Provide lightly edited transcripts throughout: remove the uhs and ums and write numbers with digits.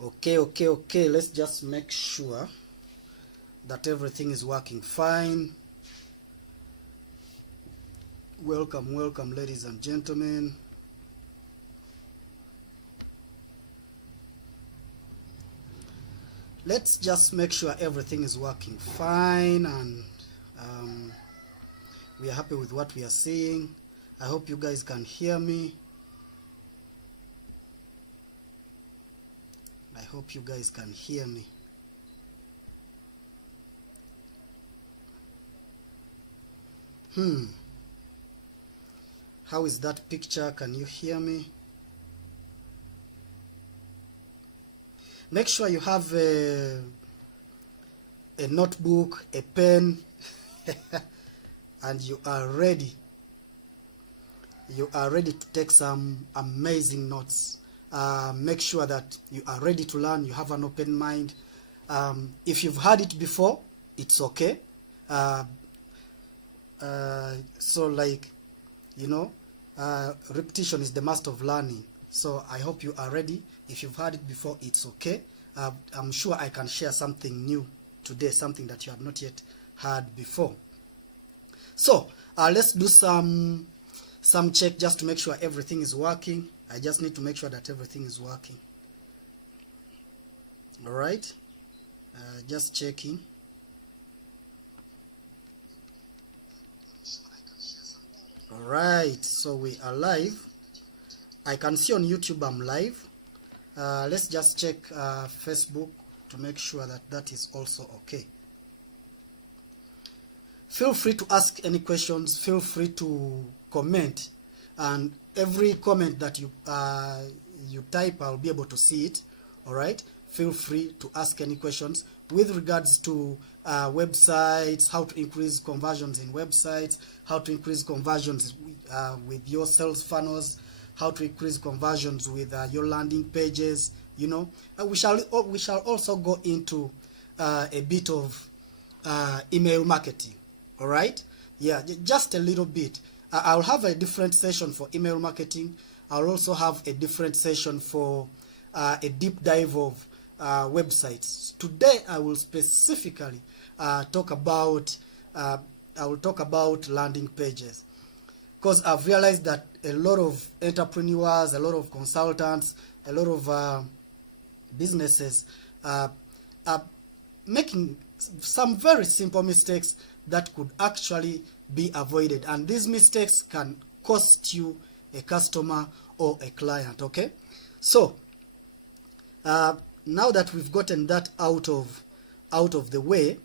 Okay. Let's just make sure that everything is working fine. Welcome, ladies and gentlemen. Let's just make sure everything is working fine, and we are happy with what we are seeing. I hope you guys can hear me. I hope you guys can hear me. How is that picture? Can you hear me? Make sure you have a notebook, a pen, and you are ready. You are ready to take some amazing notes. Make sure that you are ready to learn. You have an open mind. If you've heard it before, it's okay. So like, repetition is the master of learning. So I hope you are ready. If you've heard it before, it's okay. I'm sure I can share something new today, something that you have not yet heard before. So let's do some check just to make sure everything is working. I just need to make sure that everything is working. All right, just checking. All right, so we are live. I can see on YouTube I'm live. Let's just check Facebook to make sure that that is also okay. Feel free to ask any questions. Feel free to comment, and every comment that you type, I'll be able to see it. All right. Feel free to ask any questions with regards to websites, how to increase conversions in websites, how to increase conversions with your sales funnels, how to increase conversions with your landing pages. We shall also go into a bit of email marketing. All right, yeah, just a little bit. I'll have a different session for email marketing. I'll also have a different session for a deep dive of websites. Today I will specifically talk about landing pages, because I've realized that a lot of entrepreneurs, a lot of consultants, a lot of businesses are making some very simple mistakes that could actually be avoided, and these mistakes can cost you a customer or a client. Okay, so now that we've gotten that out of the way,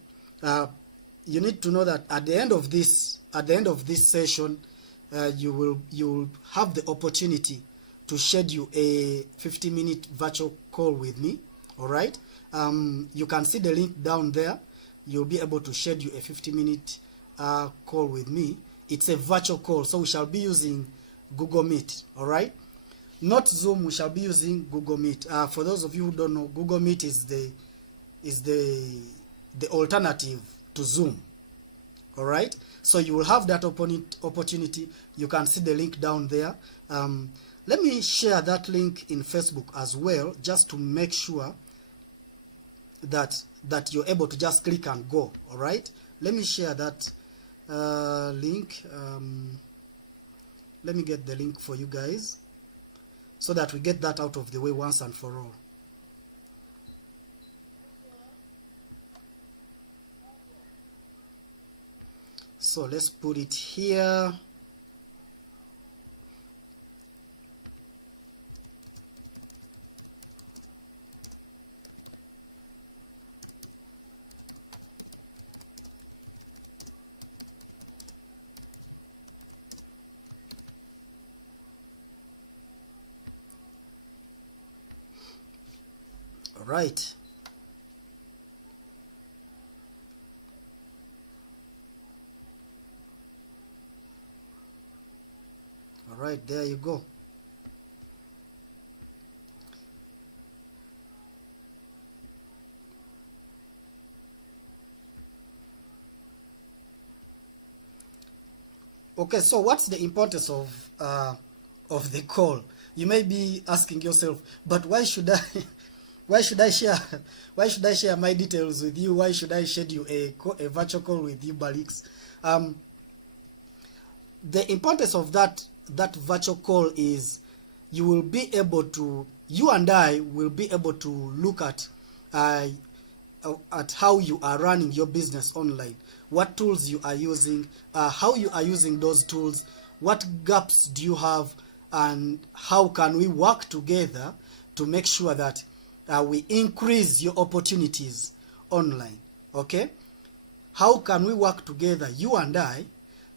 you need to know that at the end of this session, you will have the opportunity to schedule a 50-minute virtual call with me. All right, you can see the link down there. You'll be able to schedule a 50-minute call with me. It's a virtual call, so we shall be using Google Meet. All right, not Zoom. We shall be using Google Meet. For those of you who don't know, Google Meet is the alternative to Zoom. All right, so you will have that opportunity. You can see the link down there. Let me share that link in Facebook as well, just to make sure that you're able to just click and go. All right, let me share that link. Let me get the link for you guys so that we get that out of the way once and for all. So let's put it here. All right. All right, there you go. Okay, so what's the importance of the call? You may be asking yourself, but why should I why should I share why should I share my details with you? Why should I schedule a virtual call with you, Balix? The importance of that virtual call is you will be able to, you and I will be able to look at how you are running your business online, what tools you are using, how you are using those tools, what gaps do you have, and how can we work together to make sure that we increase your opportunities online. Okay, how can we work together, you and I,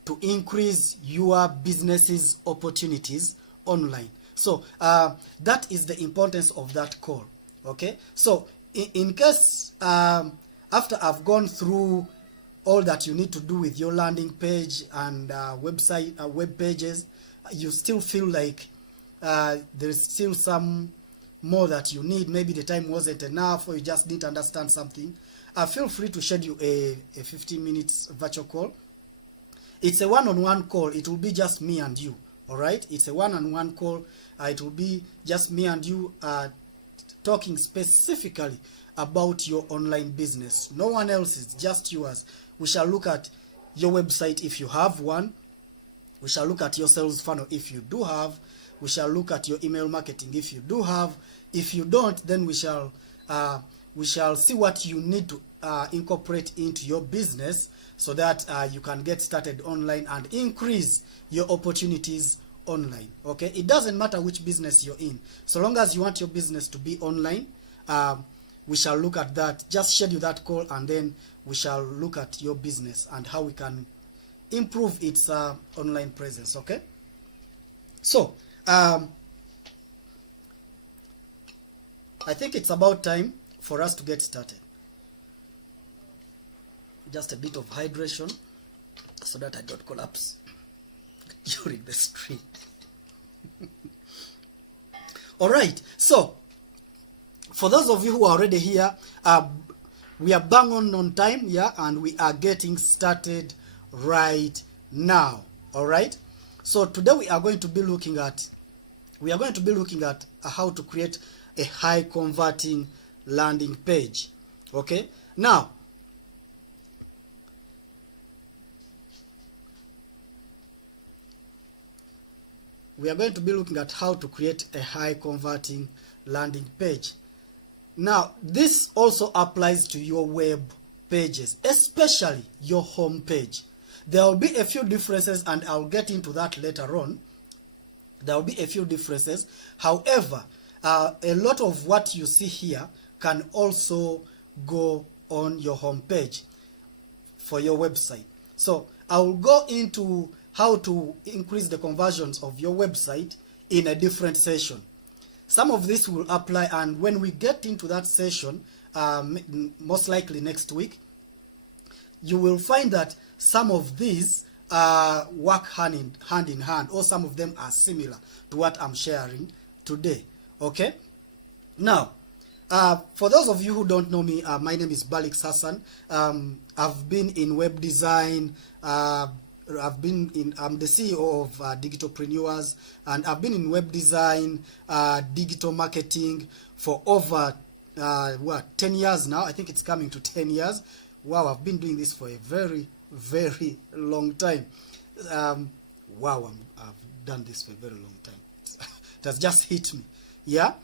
to increase your business's opportunities online? So that is the importance of that call. Okay, so in case after I've gone through all that you need to do with your landing page and website web pages, you still feel like there's still some more that you need, maybe the time wasn't enough, or you just need to understand something, feel free to schedule a 15 minutes virtual call. It's a one-on-one call. It will be just me and you. All right, it's a one-on-one call. It will be just me and you talking specifically about your online business. No one else, is just yours. We shall look at your website if you have one. We shall look at your sales funnel if you do have. We shall look at your email marketing if you do have. If you don't, then we shall see what you need to incorporate into your business so that you can get started online and increase your opportunities online. Okay, it doesn't matter which business you're in, so long as you want your business to be online. We shall look at that. Just schedule that call, and then we shall look at your business and how we can improve its online presence. Okay, so I think it's about time for us to get started. Just a bit of hydration so that I don't collapse during the stream. All right, so for those of you who are already here, we are bang on time, yeah, and we are getting started right now. All right, so today we are going to be looking at how to create a high converting landing page. Okay, now we are going to be looking at how to create a high converting landing page. Now, this also applies to your web pages, especially your home page. There will be a few differences, and I'll get into that later on. There will be a few differences. However, a lot of what you see here can also go on your home page for your website. So I will go into how to increase the conversions of your website in a different session. Some of this will apply, and when we get into that session, most likely next week, you will find that some of these work hand in hand, or some of them are similar to what I'm sharing today. Okay? Now, for those of you who don't know me, my name is Balix Hassan. I've been in web design. I'm the CEO of Digitalpreneurs, and I've been in web design, digital marketing for over 10 years now. I think it's coming to 10 years. Wow, I've been doing this for a very, very long time. Wow, I've done this for a very long time. It has just hit me. Yeah.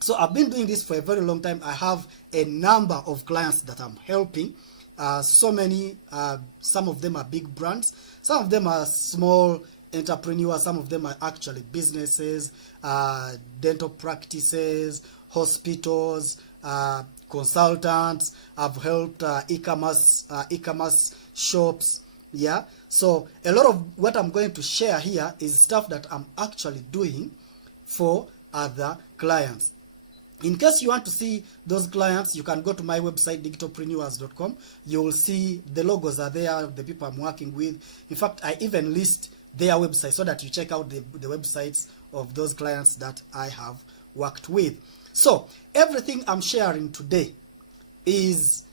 So I've been doing this for a very long time. I have a number of clients that I'm helping. So many, some of them are big brands, some of them are small entrepreneurs, some of them are actually businesses, dental practices, hospitals, consultants. I've helped e-commerce shops. Yeah, so a lot of what I'm going to share here is stuff that I'm actually doing for other clients. In case you want to see those clients, you can go to my website, digitalpreneurs.com. You will see the logos are there, the people I'm working with. In fact, I even list their website so that you check out the websites of those clients that I have worked with. So everything I'm sharing today is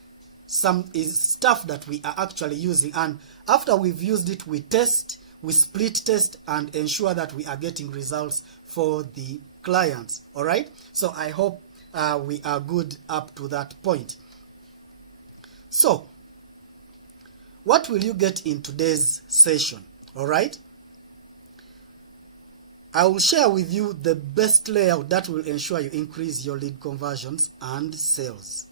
stuff that we are actually using, and after we've used it, we test, we split test, and ensure that we are getting results for the clients. All right, so I hope we are good up to that point. So, what will you get in today's session? All right? I will share with you the best layout that will ensure you increase your lead conversions and sales.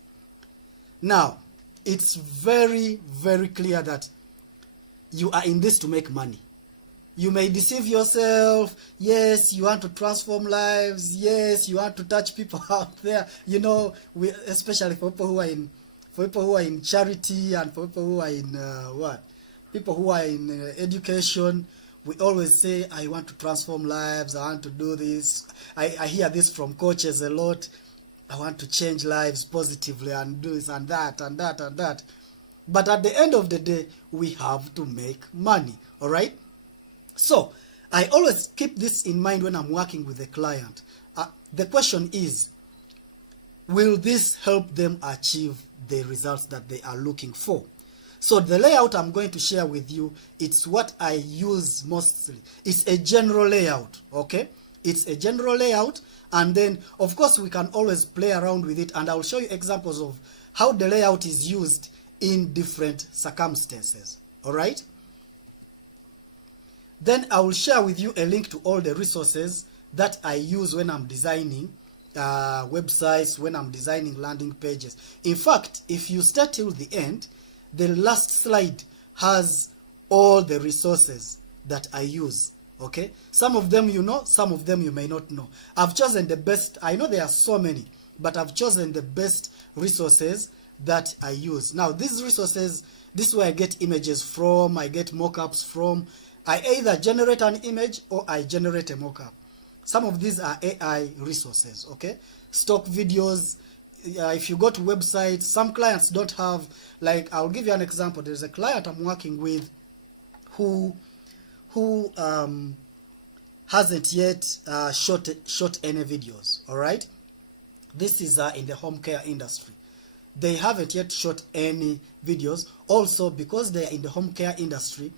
Now, it's very, very clear that you are in this to make money. You may deceive yourself. Yes, you want to transform lives. Yes, you want to touch people out there. You know, especially for people who are in charity, and for people who are in people who are in education. We always say, I want to transform lives. I want to do this. I hear this from coaches a lot. I want to change lives positively and do this and that and that and that. But at the end of the day, we have to make money. All right? So, I always keep this in mind when I'm working with a client. The question is, will this help them achieve the results that they are looking for? So the layout I'm going to share with you, it's what I use mostly. It's a general layout, okay? It's a general layout, and then, of course, we can always play around with it, and I'll show you examples of how the layout is used in different circumstances, all right? Then I will share with you a link to all the resources that I use when I'm designing websites, when I'm designing landing pages. In fact, if you stay till the end, the last slide has all the resources that I use, okay? Some of them you know, some of them you may not know. I've chosen the best. I know there are so many, but I've chosen the best resources that I use. Now, these resources, this is where I get images from, I get mockups from. I either generate an image or I generate a mockup. Some of these are AI resources, okay? Stock videos. If you go to websites, some clients don't have, like, I'll give you an example. There's a client I'm working with who hasn't yet shot any videos, all right? This is in the home care industry. They haven't yet shot any videos. Also, because they're in the home care industry,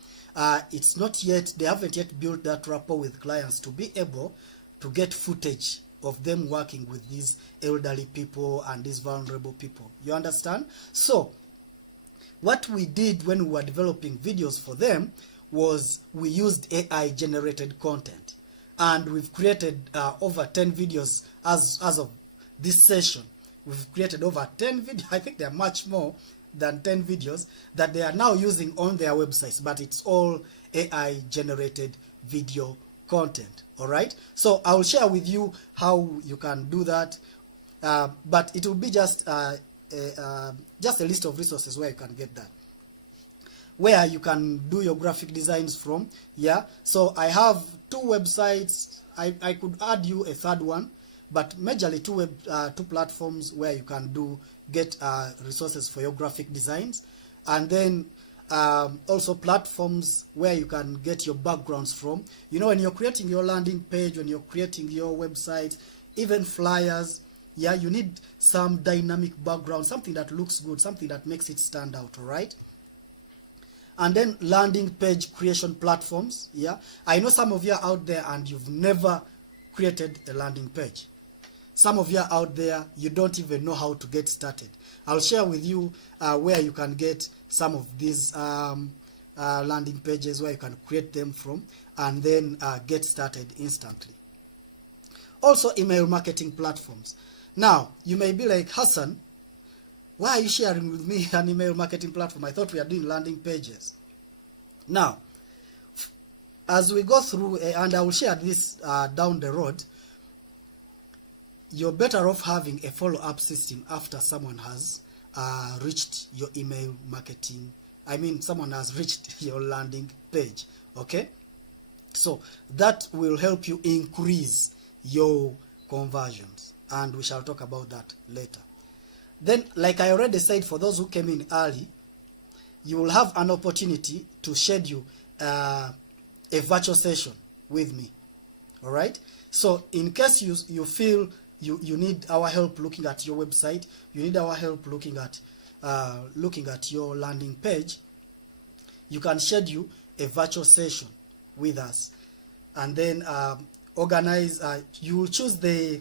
it's not yet, they haven't yet built that rapport with clients to be able to get footage of them working with these elderly people and these vulnerable people. You understand? So, what we did when we were developing videos for them was we used AI generated content. And we've created over 10 videos as of this session. We've created over 10 videos. I think there are much more than 10 videos that they are now using on their websites, but it's all AI generated video content. All right, so I will share with you how you can do that, but it will be just a list of resources where you can get that, where you can do your graphic designs from. Yeah, so I have 2 websites. I could add you a third one, but majorly two platforms where you can get resources for your graphic designs, and then also platforms where you can get your backgrounds from. You know, when you're creating your landing page, when you're creating your website, even flyers, yeah, you need some dynamic background, something that looks good, something that makes it stand out, all right? And then landing page creation platforms, yeah. I know some of you are out there and you've never created a landing page. Some of you are out there, you don't even know how to get started. I'll share with you where you can get some of these landing pages, where you can create them from, and then get started instantly. Also, email marketing platforms. Now, you may be like, Hassan, why are you sharing with me an email marketing platform? I thought we are doing landing pages. Now, as we go through, and I will share this down the road, you're better off having a follow-up system after someone has reached your email marketing. I mean, someone has reached your landing page, okay? So that will help you increase your conversions, and we shall talk about that later. Then, like I already said, for those who came in early, you will have an opportunity to schedule a virtual session with me, all right? So in case you feel you need our help looking at your website, you need our help looking at your landing page, you can schedule a virtual session with us, and then organize. You will choose the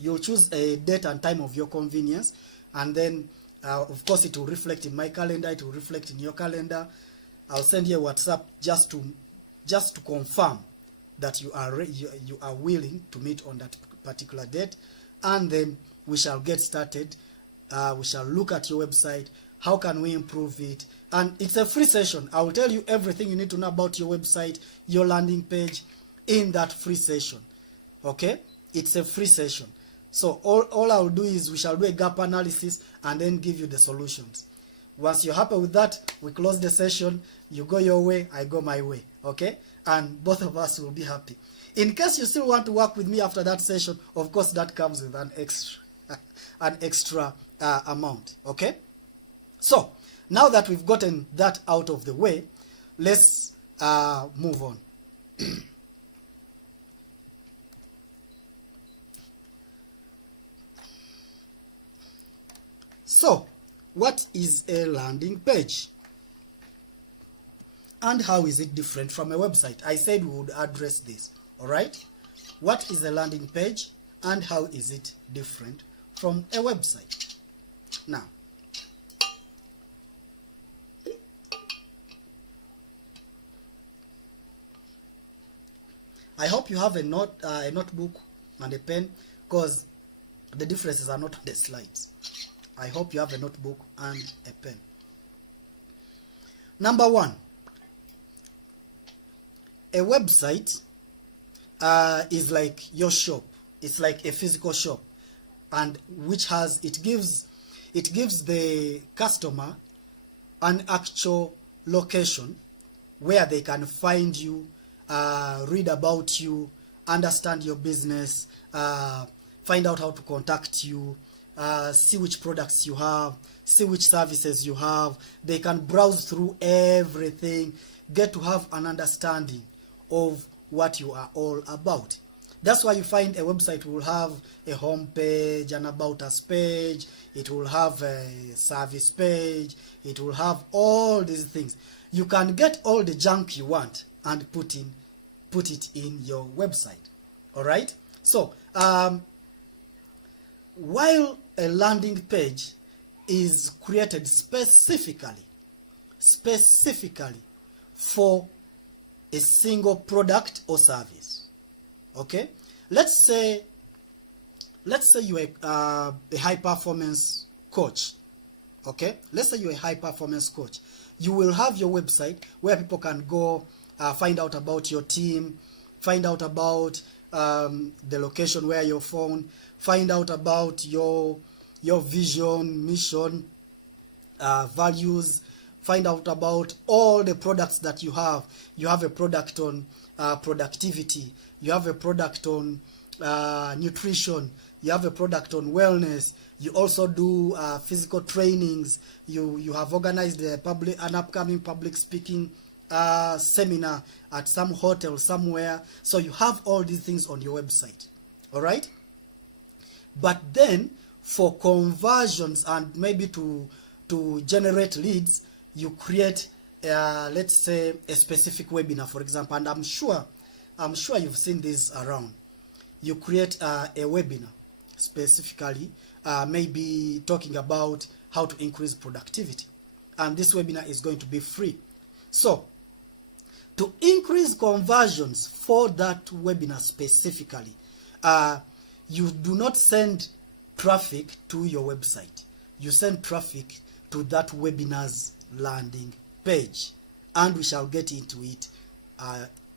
You'll choose a date and time of your convenience, and then of course it will reflect in my calendar, it will reflect in your calendar. I'll send you a WhatsApp just to confirm that you are willing to meet on that particular date, and then we shall get started. We shall look at your website. How can we improve it? And it's a free session. I will tell you everything you need to know about your website, your landing page in that free session. Okay? It's a free session. So all I'll do is we shall do a gap analysis and then give you the solutions. Once you're happy with that, we close the session. You go your way, I go my way. Okay? And both of us will be happy. In case you still want to work with me after that session, of course that comes with an extra amount. Okay? So now that we've gotten that out of the way, let's move on. So, what is a landing page? And how is it different from a website? I said we would address this. All right? What is a landing page and how is it different from a website? Now, I hope you have a notebook and a pen, because the differences are not on the slides. I hope you have a notebook and a pen. Number one, a website is like your shop. It's like a physical shop, and it gives the customer an actual location where they can find you, read about you, understand your business, find out how to contact you, see which products you have, see which services you have. They can browse through everything, get to have an understanding of what you are all about. That's why you find a website will have a home page, an about us page, it will have a service page, it will have all these things. You can get all the junk you want and put it in your website. All right? So, while a landing page is created specifically for a single product or service. Okay? Let's say you're a high performance coach. Okay? Let's say you're a high performance coach. You will have your website where people can go find out about your team, find out about the location where you're from, find out about your vision, mission, values, find out about all the products that you have. You have a product on productivity, you have a product on nutrition, you have a product on wellness, you also do physical trainings, you have organized an upcoming public speaking seminar at some hotel somewhere. So you have all these things on your website. All right? But then for conversions and maybe to generate leads, you create let's say a specific webinar, for example, and I'm sure you've seen this around. You create a webinar specifically maybe talking about how to increase productivity, and this webinar is going to be free. So to increase conversions for that webinar specifically, you do not send traffic to your website. You send traffic to that webinar's landing page, and we shall get into it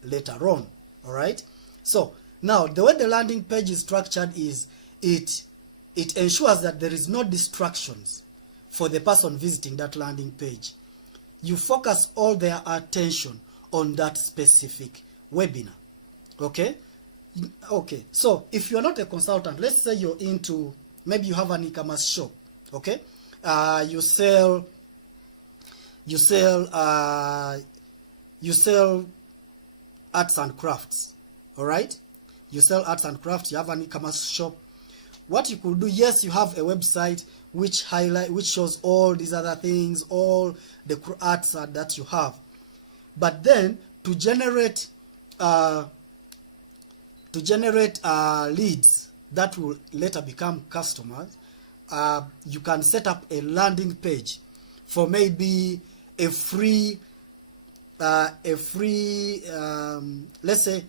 later on. All right? So now the way the landing page is structured is it ensures that there is no distractions for the person visiting that landing page. You focus all their attention on that specific webinar. Okay? Okay. So if you're not a consultant, let's say you're into, maybe you have an e-commerce shop. Okay? You sell arts and crafts. All right? You sell arts and crafts, you have an e-commerce shop. What you could do, yes, you have a website which shows all these other things, all the arts that you have. But then to generate leads that will later become customers, you can set up a landing page for maybe a free, let's say,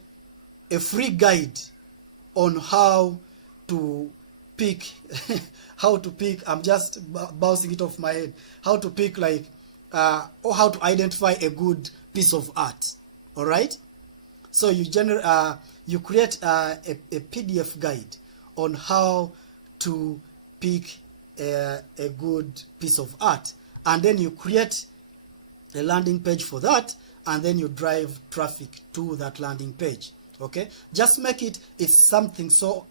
a free guide on how to pick, how to pick, I'm just bouncing it off my head, how to pick like, or how to identify a good piece of art, all right? So you create a PDF guide on how to pick a good piece of art, and then you create a landing page for that, and then you drive traffic to that landing page. Okay, just make it's something so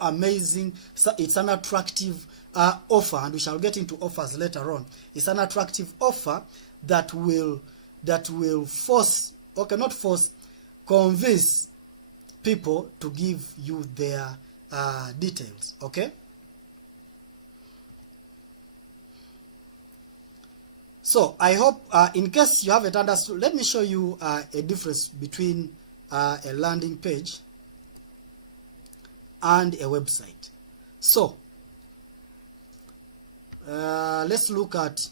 amazing. So it's an attractive offer, and we shall get into offers later on. It's an attractive offer that will force, okay, not force, convince people to give you their details. Okay, so I hope in case you haven't understood, let me show you a difference between a landing page and a website. So let's look at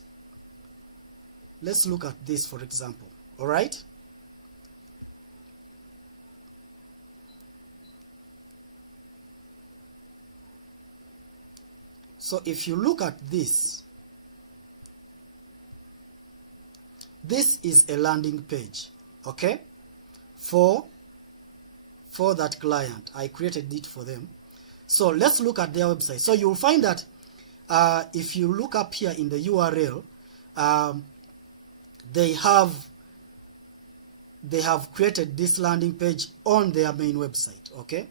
this, for example. All right, so if you look at this, this is a landing page, okay, for that client. I created it for them. So let's look at their website. So you'll find that if you look up here in the URL, they have created this landing page on their main website. Okay,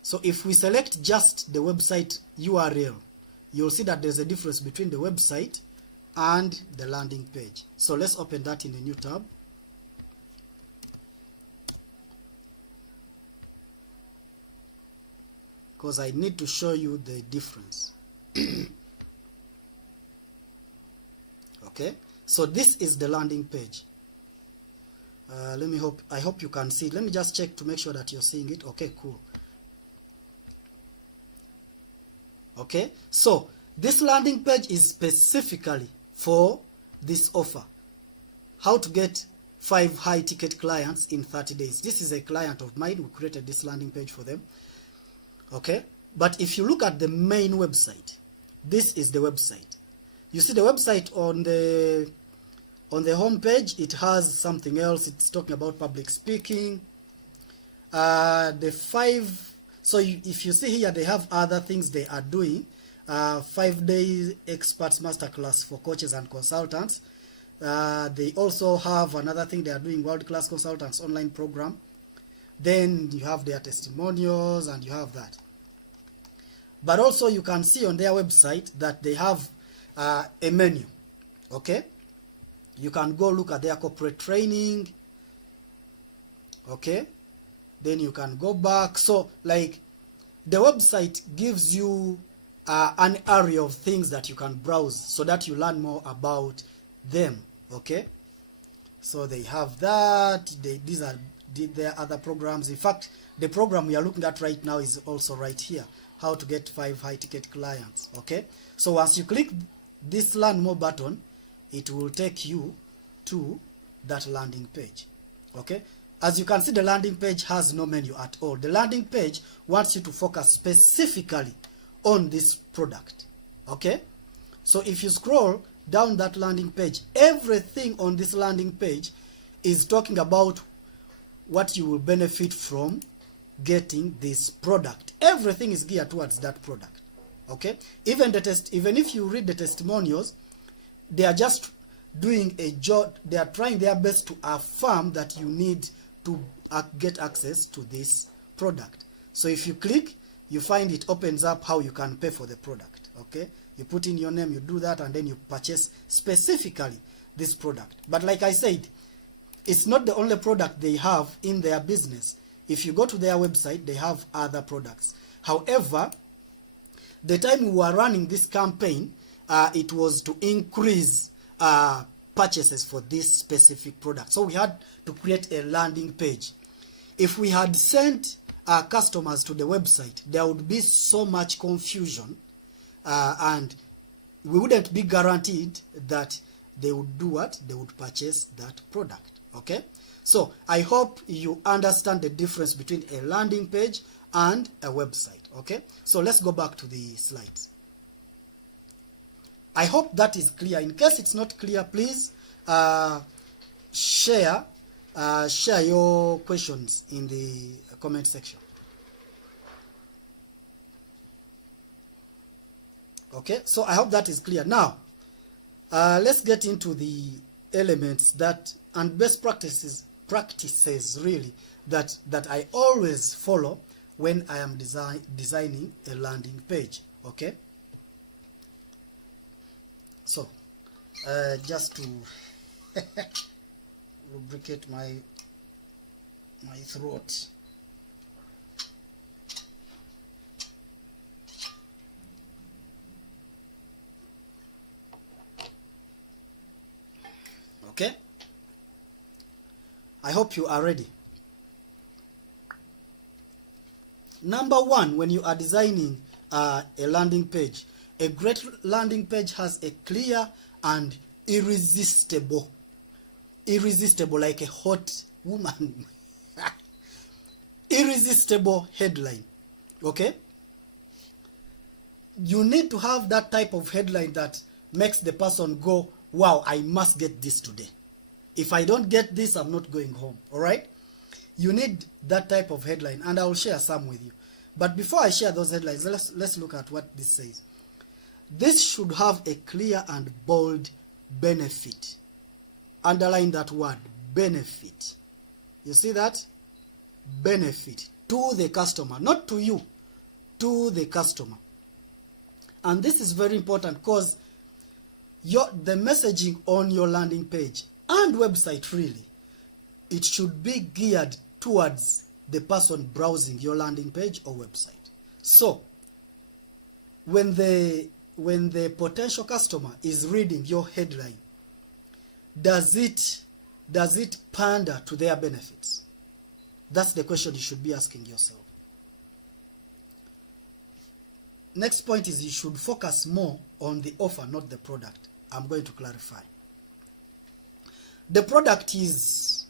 so if we select just the website URL, you'll see that there's a difference between the website and the landing page. So let's open that in a new tab. Because I need to show you the difference. Okay, so this is the landing page. I hope you can see it. Let me just check to make sure that you're seeing it. Okay, cool. Okay, so this landing page is specifically for this offer. How to get 5 high ticket clients in 30 days. This is a client of mine who created this landing page for them. Okay, but if you look at the main website, this is the website. You see the website on the home page, it has something else. It's talking about public speaking. So if you see here, they have other things they are doing. 5-day experts masterclass for coaches and consultants. They also have another thing they are doing, world-class consultants online program. Then you have their testimonials, and you have that. But also you can see on their website that they have a menu. Okay, you can go look at their corporate training. Okay, then you can go back. So like the website gives you an area of things that you can browse so that you learn more about them. Okay, so they have that. These are their other programs. In fact, the program we are looking at right now is also right here, how to get 5 high ticket clients. Okay, so once you click this learn more button, it will take you to that landing page. Okay, as you can see, the landing page has no menu at all. The landing page wants you to focus specifically on this product. Okay, so if you scroll down that landing page, everything on this landing page is talking about what you will benefit from getting this product. Everything is geared towards that product. Okay, even if you read the testimonials, they are just doing a job. They are trying their best to affirm that you need to get access to this product. So if you click, you find it opens up how you can pay for the product. Okay, you put in your name, you do that, and then you purchase specifically this product. But like I said, it's not the only product they have in their business. If you go to their website, they have other products. However, the time we were running this campaign, it was to increase purchases for this specific product. So we had to create a landing page. If we had sent customers to the website, there would be so much confusion, and we wouldn't be guaranteed that they would do what? They would purchase that product. Okay? So I hope you understand the difference between a landing page and a website. Okay? So let's go back to the slides. I hope that is clear. In case it's not clear, please share your questions in the comment section. Okay, so I hope that is clear. Now, let's get into the elements that and best practices really that I always follow when I am designing a landing page. Okay, so just to lubricate my throat. Okay, I hope you are ready. Number one, when you are designing a landing page, a great landing page has a clear and irresistible like a hot woman, irresistible headline. Okay, you need to have that type of headline that makes the person go, wow, I must get this today. If I don't get this, I'm not going home. All right? You need that type of headline, and I will share some with you. But before I share those headlines, let's look at what this says. This should have a clear and bold benefit. Underline that word, benefit. You see that? Benefit to the customer, not to you, to the customer. And this is very important because the messaging on your landing page and website, really, it should be geared towards the person browsing your landing page or website. So when the potential customer is reading your headline, does it pander to their benefits? That's the question you should be asking yourself. Next point is you should focus more on the offer, not the product. I'm going to clarify. The product is,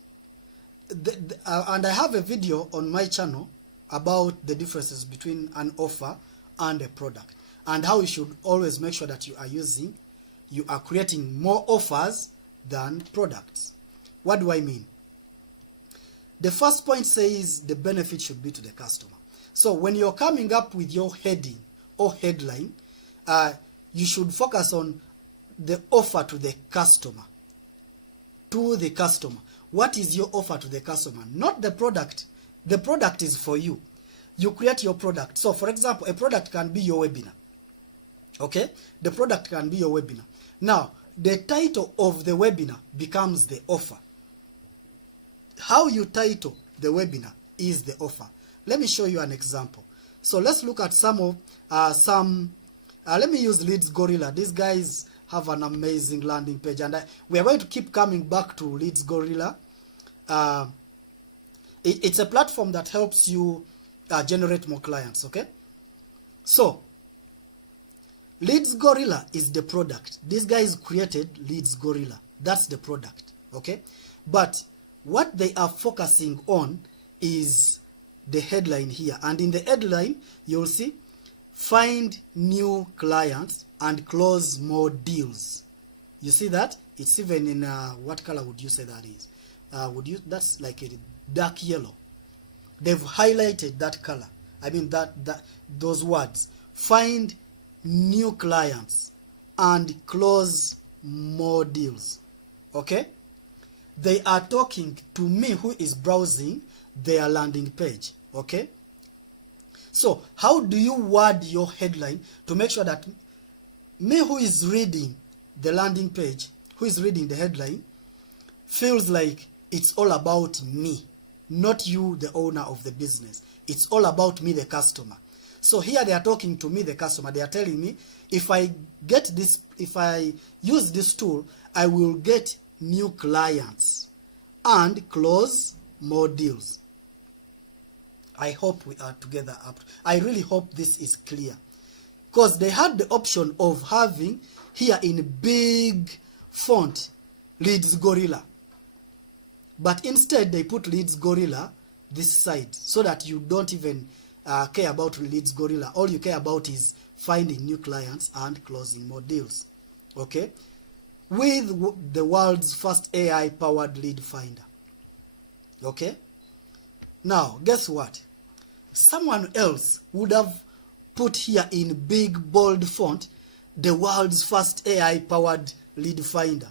and I have a video on my channel about the differences between an offer and a product, and how you should always make sure that you are creating more offers than products. What do I mean? The first point says the benefit should be to the customer. So when you're coming up with your heading or headline, you should focus on the offer to the customer. To the customer. What is your offer to the customer? Not the product. The product is for you. You create your product. So for example, a product can be your webinar. Okay? The product can be your webinar. Now, the title of the webinar becomes the offer. How you title the webinar is the offer. Let me show you an example. So let's look at let me use Leads Gorilla. These guys have an amazing landing page, and we are going to keep coming back to Leads Gorilla. It's a platform that helps you generate more clients. Okay, so Leads Gorilla is the product. These guys created Leads Gorilla. That's the product. Okay, but what they are focusing on is the headline here, and in the headline you'll see find new clients and close more deals. You see that? It's even in what color would you say that is? That's like a dark yellow. They've highlighted that color. I mean those words. Find new clients and close more deals. Okay? They are talking to me who is browsing their landing page. Okay? So how do you word your headline to make sure that me who is reading the landing page, who is reading the headline, feels like it's all about me, not you, the owner of the business. It's all about me, the customer. So here they are talking to me, the customer. They are telling me, if I use this tool, I will get new clients and close more deals. I hope we are together up. I really hope this is clear. Because they had the option of having here in big font Leeds Gorilla. But instead they put Leeds Gorilla this side so that you don't even care about Leeds Gorilla. All you care about is finding new clients and closing more deals. Okay? With the world's first AI-powered lead finder. Okay? Now, guess what? Someone else would have put here in big, bold font, the world's first AI-powered lead finder.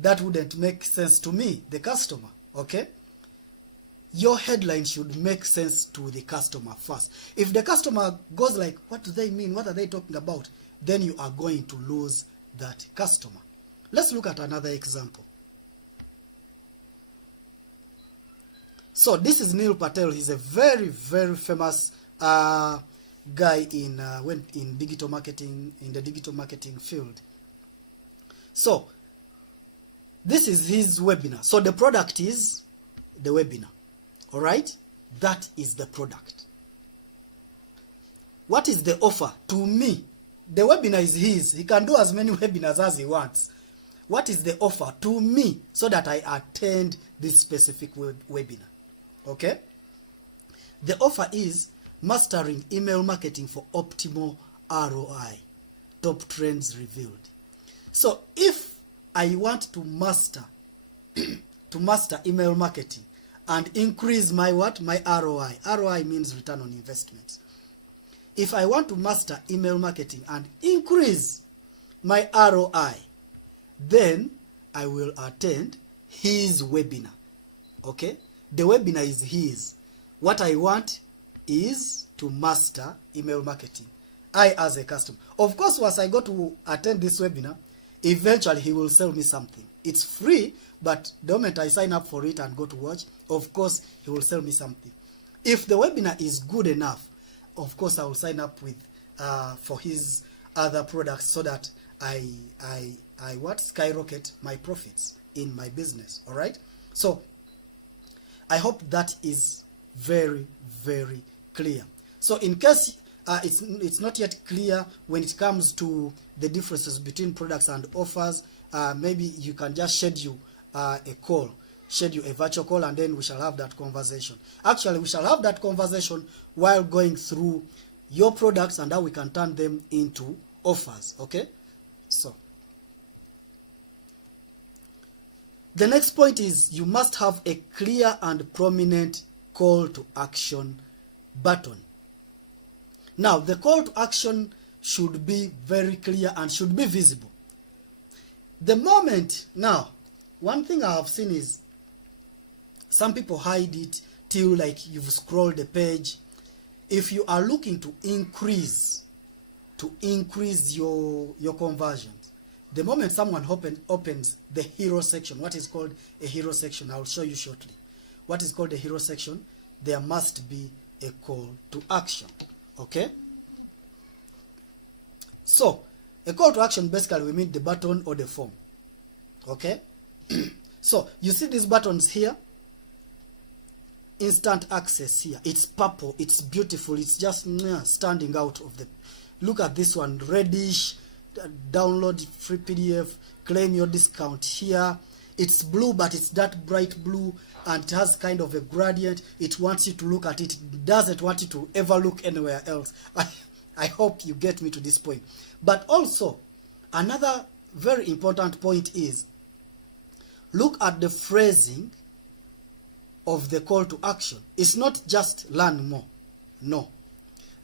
That wouldn't make sense to me, the customer. Okay? Your headline should make sense to the customer first. If the customer goes like, what do they mean? What are they talking about? Then you are going to lose that customer. Let's look at another example. So this is Neil Patel. He's a very, very famous guy in digital marketing, in the digital marketing field. So this is his webinar. So the product is the webinar. All right? That is the product. What is the offer? To me, the webinar is his. He can do as many webinars as he wants. What is the offer to me so that I attend this specific webinar? Okay? The offer is mastering email marketing for optimal ROI. Top trends revealed. So if I want to master email marketing and increase my what? My ROI. ROI means return on investment. If I want to master email marketing and increase my ROI, then I will attend his webinar. Okay? The webinar is his. What I want is to master email marketing. I as a customer. Of course, once I go to attend this webinar, eventually he will sell me something. It's free, but the moment I sign up for it and go to watch, of course, he will sell me something. If the webinar is good enough, of course, I will sign up with for his other products so that I skyrocket my profits in my business. All right. So I hope that is very, very clear. So in case it's not yet clear when it comes to the differences between products and offers, maybe you can just schedule a virtual call, and then we shall have that conversation. Actually, we shall have that conversation while going through your products and how we can turn them into offers. Okay? So the next point is you must have a clear and prominent call to action button. Now, the call to action should be very clear and should be visible. The moment, now, one thing I have seen is some people hide it till like you've scrolled the page. If you are looking to increase your conversions, the moment someone opens the hero section, what is called a hero section, I'll show you shortly. What is called a hero section, there must be a call to action. Okay? So, a call to action basically we mean the button or the form. Okay? So, you see these buttons here? Instant access here. It's purple. It's beautiful. It's just standing out of the... Look at this one. Reddish. Download free PDF. Claim your discount here. It's blue, but it's that bright blue. And it has kind of a gradient. It wants you to look at it. It doesn't want you to ever look anywhere else. I hope you get me to this point. But also, another very important point is, look at the phrasing of the call to action. It's not just learn more. No.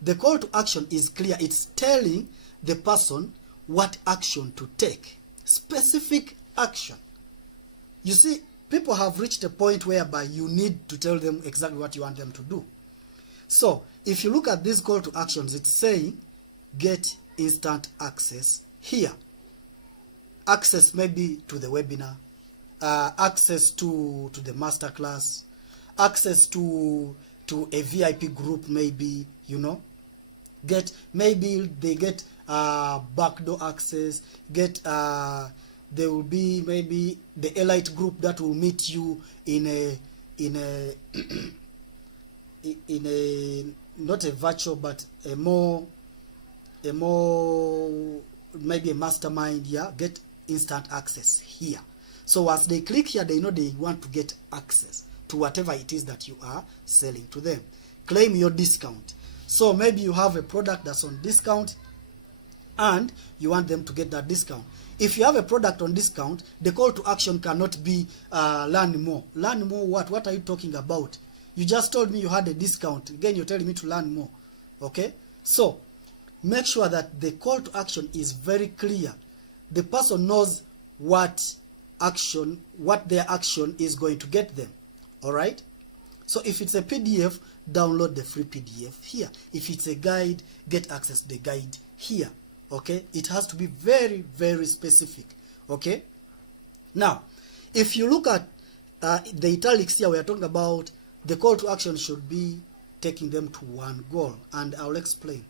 The call to action is clear. It's telling the person what action to take. Specific action. You see, people have reached a point whereby you need to tell them exactly what you want them to do. So, if you look at these call to actions, it's saying, get instant access here. Access maybe to the webinar, access to the masterclass, access to a VIP group maybe, you know. Maybe they get backdoor access, there will be maybe the elite group that will meet you in in a, not a virtual, but a more maybe a mastermind, yeah, get instant access here. So as they click here, they know they want to get access to whatever it is that you are selling to them. Claim your discount. So maybe you have a product that's on discount and you want them to get that discount. If you have a product on discount, the call to action cannot be learn more. Learn more what? What are you talking about? You just told me you had a discount. Again, you're telling me to learn more. Okay? So, make sure that the call to action is very clear. The person knows what their action is going to get them. All right? So if it's a PDF, download the free PDF here. If it's a guide, get access to the guide here. Okay? It has to be very, very specific. Okay? Now, if you look at the italics here, we are talking about the call to action should be taking them to one goal. And I'll explain.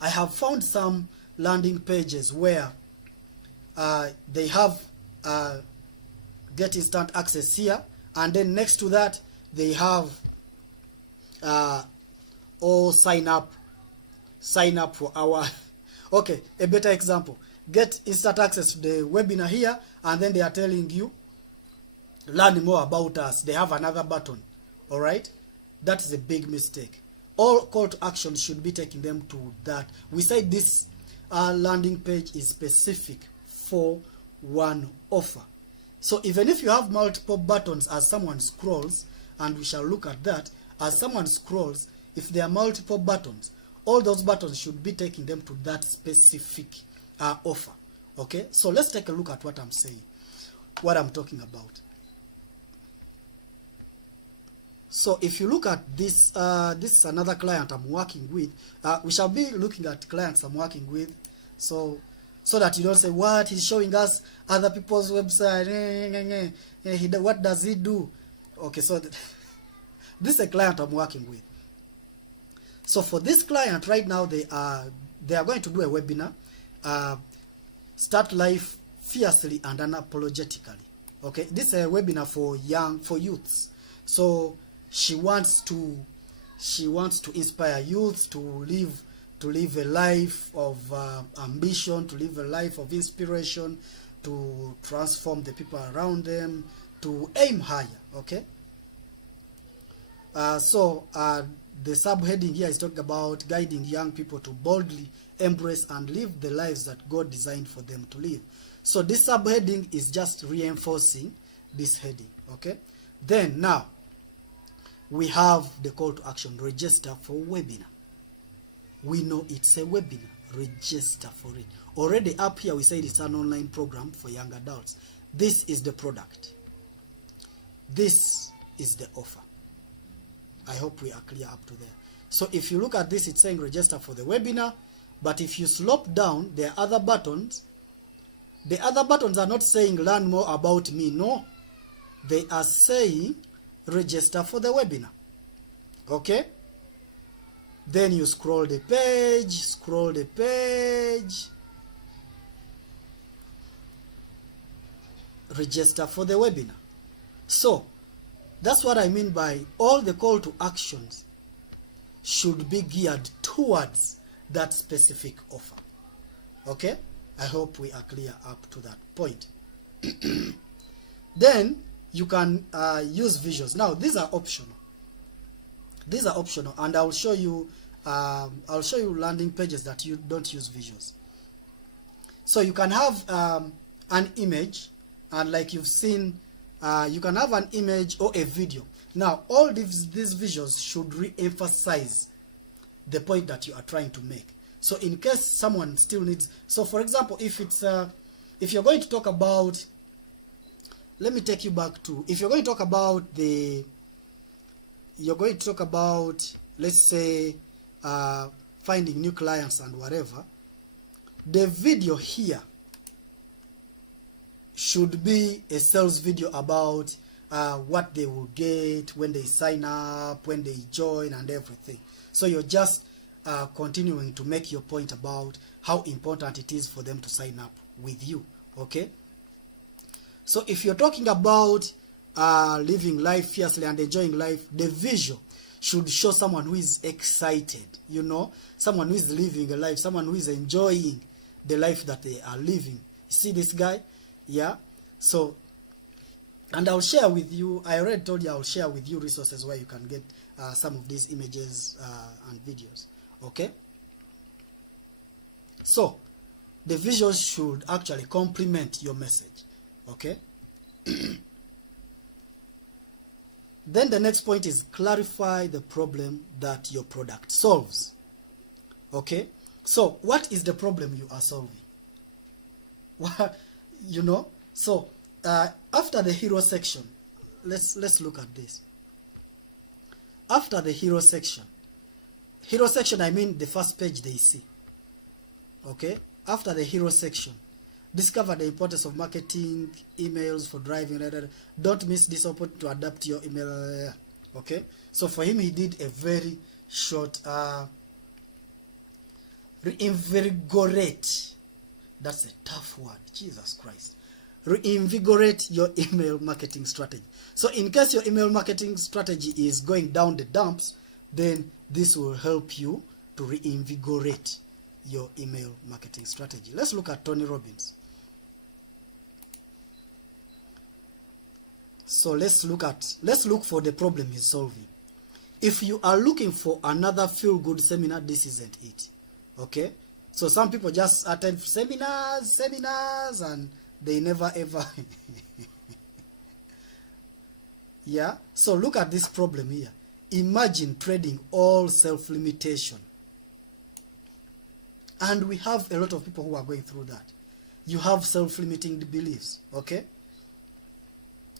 I have found some landing pages where they have get instant access here, and then next to that they have sign up for our okay, a better example, get instant access to the webinar here, and then they are telling you learn more about us. They have another button. All right, that is a big mistake. All call to action should be taking them to that. We say this landing page is specific for one offer. So even if you have multiple buttons as someone scrolls, and we shall look at that, as someone scrolls, if there are multiple buttons, all those buttons should be taking them to that specific offer. Okay, so let's take a look at what I'm saying, what I'm talking about. So if you look at this, this is another client I'm working with. We shall be looking at clients I'm working with, so that you don't say, what, he's showing us other people's website. What does he do? Okay, so this is a client I'm working with. So for this client right now, they are going to do a webinar, start life fiercely and unapologetically. Okay, this is a webinar for youths. So she wants to inspire youths to live a life of ambition, to live a life of inspiration, to transform the people around them, to aim higher. Okay. The subheading here is talking about guiding young people to boldly embrace and live the lives that God designed for them to live. So this subheading is just reinforcing this heading. Okay. Then now we have the call to action, register for webinar. We know it's a webinar, register for it. Already up here we said it's an online program for young adults. This is the product. This is the offer. I hope we are clear up to there. So if you look at this, it's saying register for the webinar, but if you slope down, there are other buttons. The other buttons are not saying learn more about me, no. They are saying register for the webinar. Okay? Then you scroll the page, register for the webinar. So, that's what I mean by all the call to actions should be geared towards that specific offer. Okay? I hope we are clear up to that point. Then you can use visuals. Now, these are optional. These are optional, and I'll show you landing pages that you don't use visuals. So you can have an image, and like you've seen, you can have an image or a video. Now, all these visuals should re-emphasize the point that you are trying to make. So in case someone still needs, so for example, if you're going to talk about, let me take you back to, if you're going to talk about let's say finding new clients and whatever, the video here should be a sales video about what they will get when they sign up, when they join, and everything. So you're just continuing to make your point about how important it is for them to sign up with you. Okay? So if you're talking about living life fiercely and enjoying life, the visual should show someone who is excited, you know, someone who is living a life, someone who is enjoying the life that they are living. See this guy? Yeah. So, and I'll share with you, I already told you I'll share with you resources where you can get some of these images and videos. Okay? So, the visuals should actually complement your message. Okay? Then the next point is clarify the problem that your product solves. Okay? So, what is the problem you are solving? You know? So, after the hero section, let's look at this. After the hero section, I mean the first page they see. Okay? After the hero section, discover the importance of marketing, emails for driving. Don't miss this opportunity to adapt your email. Okay? So for him, he did a very short, reinvigorate. That's a tough word. Jesus Christ. Reinvigorate your email marketing strategy. So in case your email marketing strategy is going down the dumps, then this will help you to reinvigorate your email marketing strategy. Let's look at Tony Robbins. So let's look for the problem he's solving. If you are looking for another feel-good seminar, this isn't it. Okay? So some people just attend seminars, and they never ever. Yeah? So look at this problem here. Imagine trading all self-limitation. And we have a lot of people who are going through that. You have self-limiting beliefs, okay?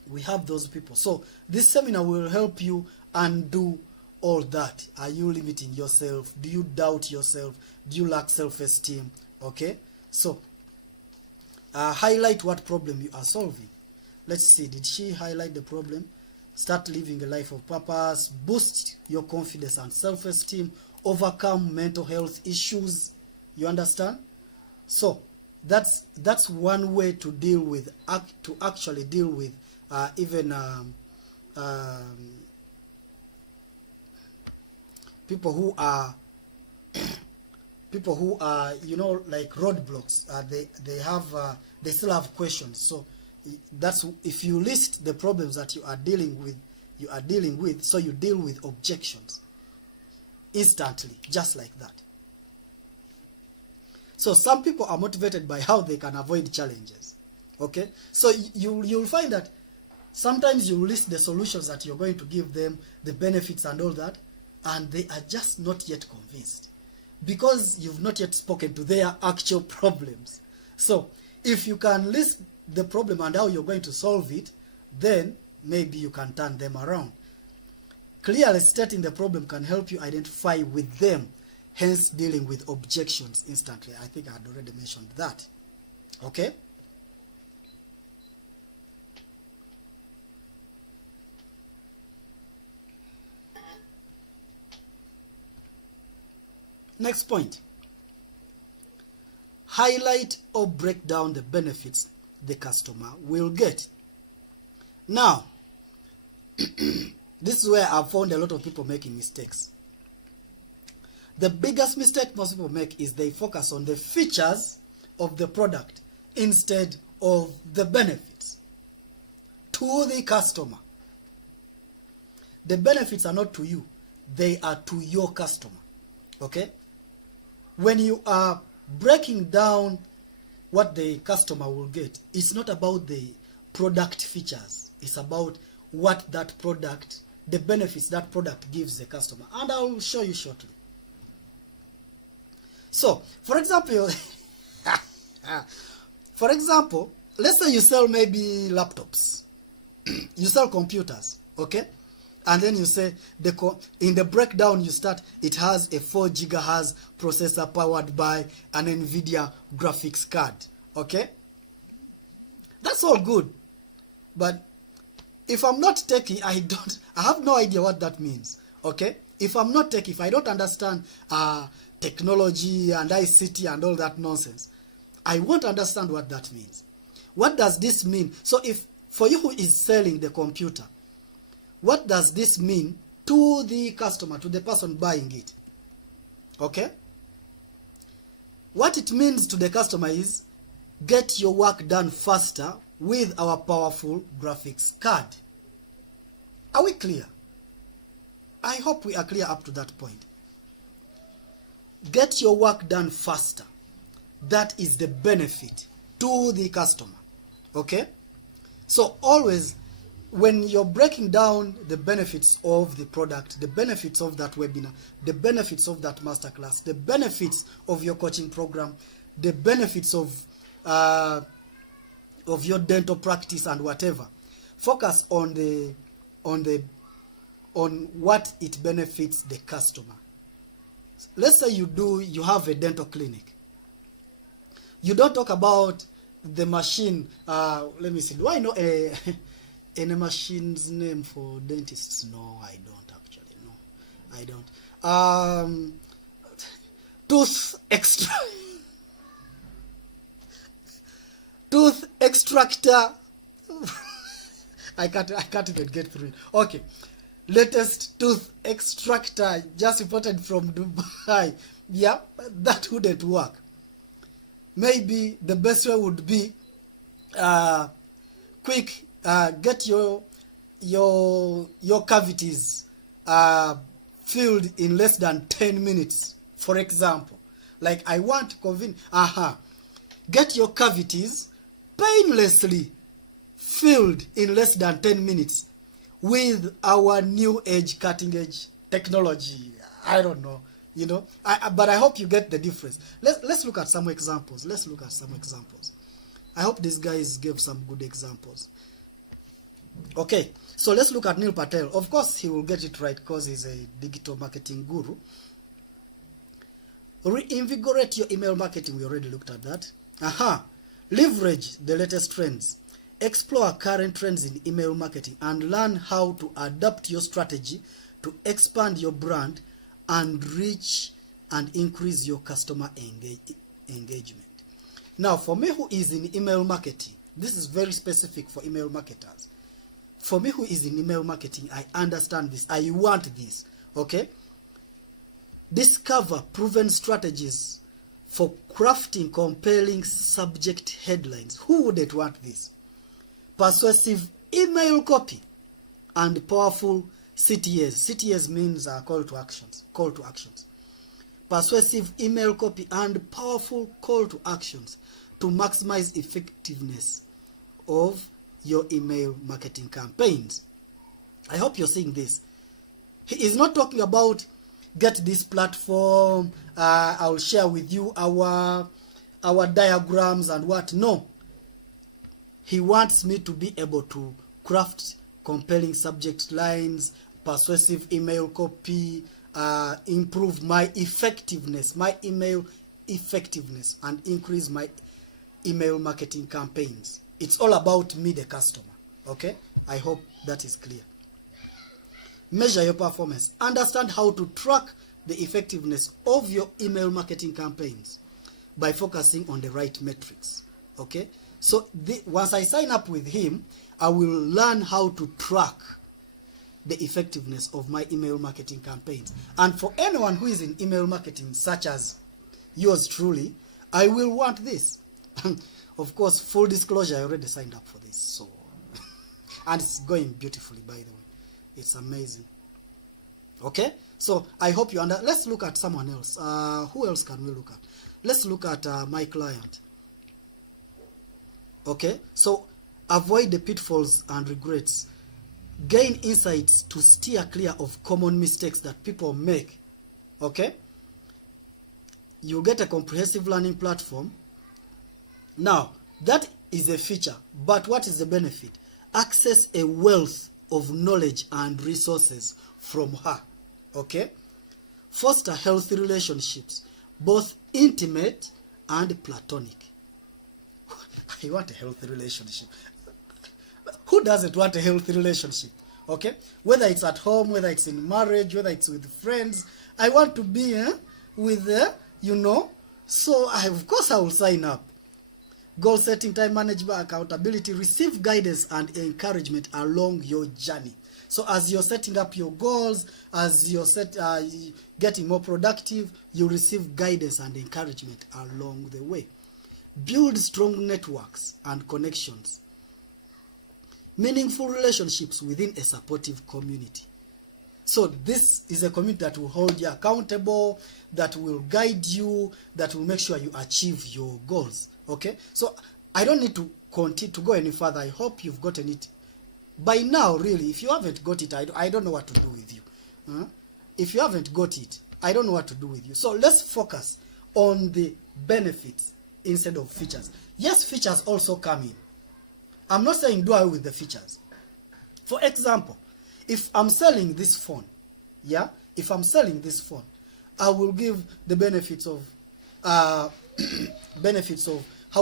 We have those people. So this seminar will help you undo all that. Are you limiting yourself? Do you doubt yourself? Do you lack self-esteem? Okay? So highlight what problem you are solving. Let's see. Did she highlight the problem? Start living a life of purpose. Boost your confidence and self-esteem. Overcome mental health issues. You understand? So that's one way to deal with, to actually deal with even people who are you know, like roadblocks. They still have questions. So that's, if you list the problems that you are dealing with, so you deal with objections instantly, just like that. So some people are motivated by how they can avoid challenges. Okay? So you'll find that sometimes you list the solutions that you're going to give them, the benefits and all that, and they are just not yet convinced because you've not yet spoken to their actual problems. So if you can list the problem and how you're going to solve it, then maybe you can turn them around. Clearly stating the problem can help you identify with them, hence dealing with objections instantly. I think I had already mentioned that. Okay? Next point. Highlight or break down the benefits the customer will get. Now, this is where I've found a lot of people making mistakes. The biggest mistake most people make is they focus on the features of the product instead of the benefits to the customer. The benefits are not to you, they are to your customer. Okay? When you are breaking down what the customer will get, it's not about the product features, it's about what that product, the benefits that product gives the customer. And I will show you shortly. So, for example, let's say you sell maybe laptops. You sell computers, okay? And then you say, in the breakdown you start, it has a 4 gigahertz processor powered by an NVIDIA graphics card, okay? That's all good. But if I'm not techie, I have no idea what that means, okay? If I'm not techie, if I don't understand technology and ICT and all that nonsense, I won't understand what that means. What does this mean? So if, for you who is selling the computer, what does this mean to the customer, to the person buying it. Okay? What it means to the customer is, get your work done faster with our powerful graphics card. Are we clear? I hope we are clear up to that point. Get your work done faster. That is the benefit to the customer. Okay? So always, when you're breaking down the benefits of the product, the benefits of that webinar, the benefits of that masterclass, the benefits of your coaching program, the benefits of your dental practice and whatever, focus on what it benefits the customer. Let's say you have a dental clinic. You don't talk about the machine. Let me see. Do I know any machine's name for dentists? No, I don't actually. No, I don't. Tooth extractor. I can't even get through it. Okay. Latest tooth extractor just imported from Dubai. Yeah, that wouldn't work. Maybe the best way would be quick, get your cavities filled in less than 10 minutes, for example. Like, I want to convince, get your cavities painlessly filled in less than 10 minutes with our new age, cutting edge technology. I don't know, you know, but I hope you get the difference. Let's look at some examples. I hope these guys gave some good examples. Okay, so let's look at Neil Patel. Of course, he will get it right because he's a digital marketing guru. Reinvigorate your email marketing. We already looked at that. Leverage the latest trends. Explore current trends in email marketing and learn how to adapt your strategy to expand your brand and reach and increase your customer engagement. Now, for me who is in email marketing, this is very specific for email marketers. For me who is in email marketing, I understand this. I want this. Okay? Discover proven strategies for crafting compelling subject headlines. Who wouldn't want this? Persuasive email copy and powerful CTAs. CTAs means call to actions. Persuasive email copy and powerful call to actions to maximize effectiveness of your email marketing campaigns. I hope you're seeing this. He is not talking about get this platform, I'll share with you our diagrams and what. No. He wants me to be able to craft compelling subject lines, persuasive email copy, improve my effectiveness, my email effectiveness, and increase my email marketing campaigns. It's all about me, the customer. Okay? I hope that is clear. Measure your performance. Understand how to track the effectiveness of your email marketing campaigns by focusing on the right metrics. Okay? So once I sign up with him, I will learn how to track the effectiveness of my email marketing campaigns. And for anyone who is in email marketing, such as yours truly, I will want this. Of course, full disclosure, I already signed up for this. So, and it's going beautifully, by the way. It's amazing. Okay? So, I hope you understand. Let's look at someone else. Who else can we look at? Let's look at my client. Okay? So, avoid the pitfalls and regrets. Gain insights to steer clear of common mistakes that people make. Okay? You get a comprehensive learning platform. Now, that is a feature, but what is the benefit? Access a wealth of knowledge and resources from her. Okay? Foster healthy relationships, both intimate and platonic. I want a healthy relationship. Who doesn't want a healthy relationship? Okay? Whether it's at home, whether it's in marriage, whether it's with friends, I want to be with, so of course I will sign up. Goal setting, time management, accountability, receive guidance and encouragement along your journey. So as you're setting up your goals, as you're getting more productive, you receive guidance and encouragement along the way. Build strong networks and connections, meaningful relationships within a supportive community. So this is a community that will hold you accountable, that will guide you, that will make sure you achieve your goals. Okay? So I don't need to continue to go any further. I hope you've gotten it by now. Really, if you haven't got it, I don't know what to do with you. If you haven't got it, I don't know what to do with you. So let's focus on the benefits instead of features. Yes, features also come in. I'm not saying do away with the features. For example, if I'm selling this phone, if I'm selling this phone, I will give the benefits of how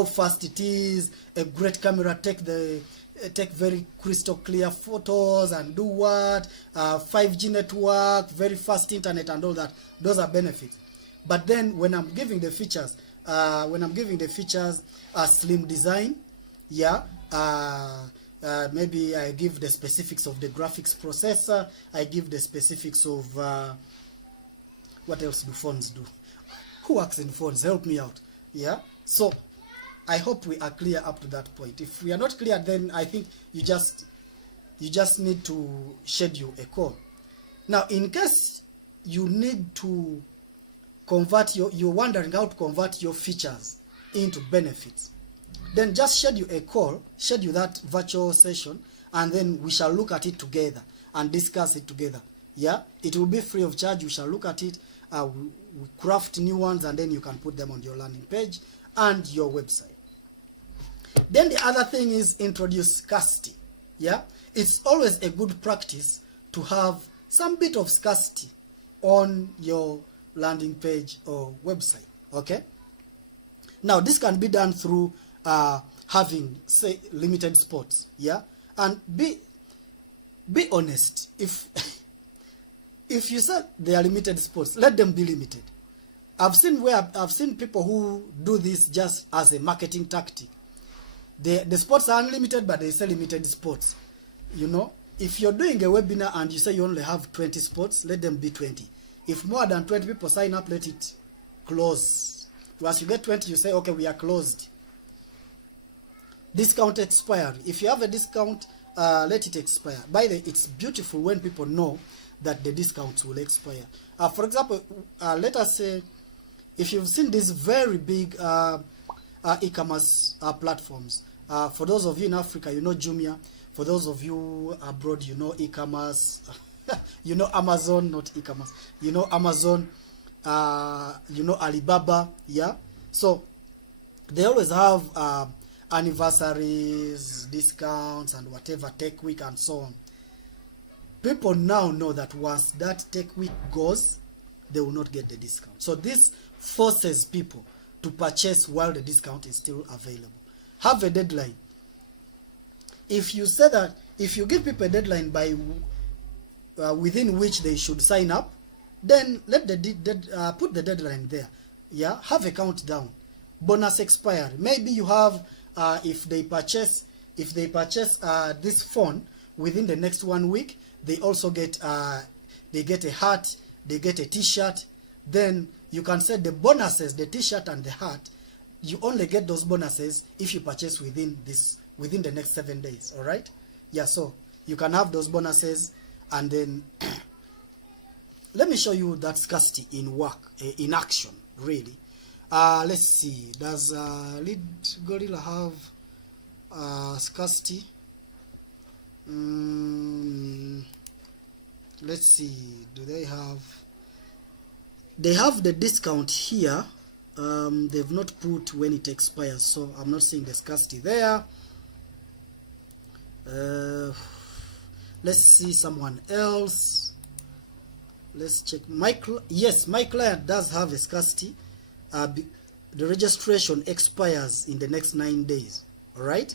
fast it is, a great camera, take very crystal clear photos and do what, 5G network, very fast internet and all that. Those are benefits. But then when I'm giving the features, slim design, maybe I give the specifics of the graphics processor, I give the specifics of what else do phones do? Who works in phones? Help me out. So I hope we are clear up to that point. If we are not clear, then I think you just need to schedule a call. Now, in case you need to convert you're wondering how to convert your features into benefits, then just schedule a call, schedule that virtual session, and then we shall look at it together and discuss it together. It will be free of charge. We shall look at it, we craft new ones, and then you can put them on your landing page and your website. Then the other thing is introduce scarcity. It's always a good practice to have some bit of scarcity on your landing page or website. Okay? Now this can be done through having, say, limited spots. And be honest. If you said they are limited spots, let them be limited. I've seen people who do this just as a marketing tactic. The spots are unlimited, but they say limited spots. If you're doing a webinar and you say you only have 20 spots, let them be 20. If more than 20 people sign up, let it close. Once you get 20, you say, okay, we are closed. Discount expiry. If you have a discount, let it expire. By the way, it's beautiful when people know that the discounts will expire. For example, let us say, if you've seen these very big e-commerce platforms, for those of you in Africa, you know Jumia. For those of you abroad, you know e-commerce. You know Amazon, not e-commerce. You know Amazon. You know Alibaba. So they always have anniversaries, discounts, and whatever, Tech Week and so on. People now know that once that Tech Week goes, they will not get the discount. So this forces people to purchase while the discount is still available. Have a deadline. If you say that, if you give people a deadline by within which they should sign up, then let put the deadline there. Have a countdown. Bonus expiry. Maybe you have if they purchase this phone within the next 1 week, they also get they get a hat, they get a t-shirt. Then you can set the bonuses, the t-shirt and the hat. You only get those bonuses if you purchase within the next 7 days. All right? So you can have those bonuses, and then let me show you that scarcity in work, in action, really. Let's see. Does Lead Gorilla have scarcity? Let's see. Do they have? They have the discount here. They've not put when it expires, so I'm not seeing the scarcity there. Let's see someone else. Let's check. Yes, my client does have a scarcity. The registration expires in the next 9 days. All right.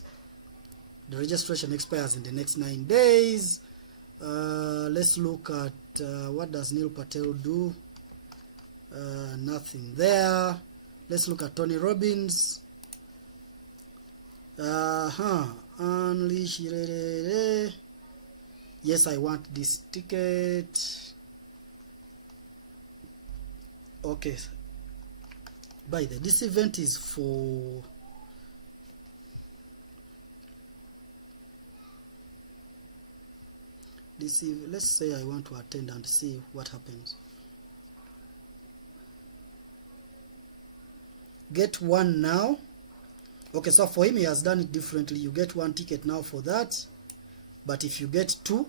The registration expires in the next 9 days. Let's look at what does Neil Patel do. Nothing there. Let's look at Tony Robbins. Unleash. Yes, I want this ticket. Okay. By the way, this event is for this. Let's say I want to attend and see what happens. Get one now. Okay, so for him he has done it differently. You get one ticket now for that, but if you get two,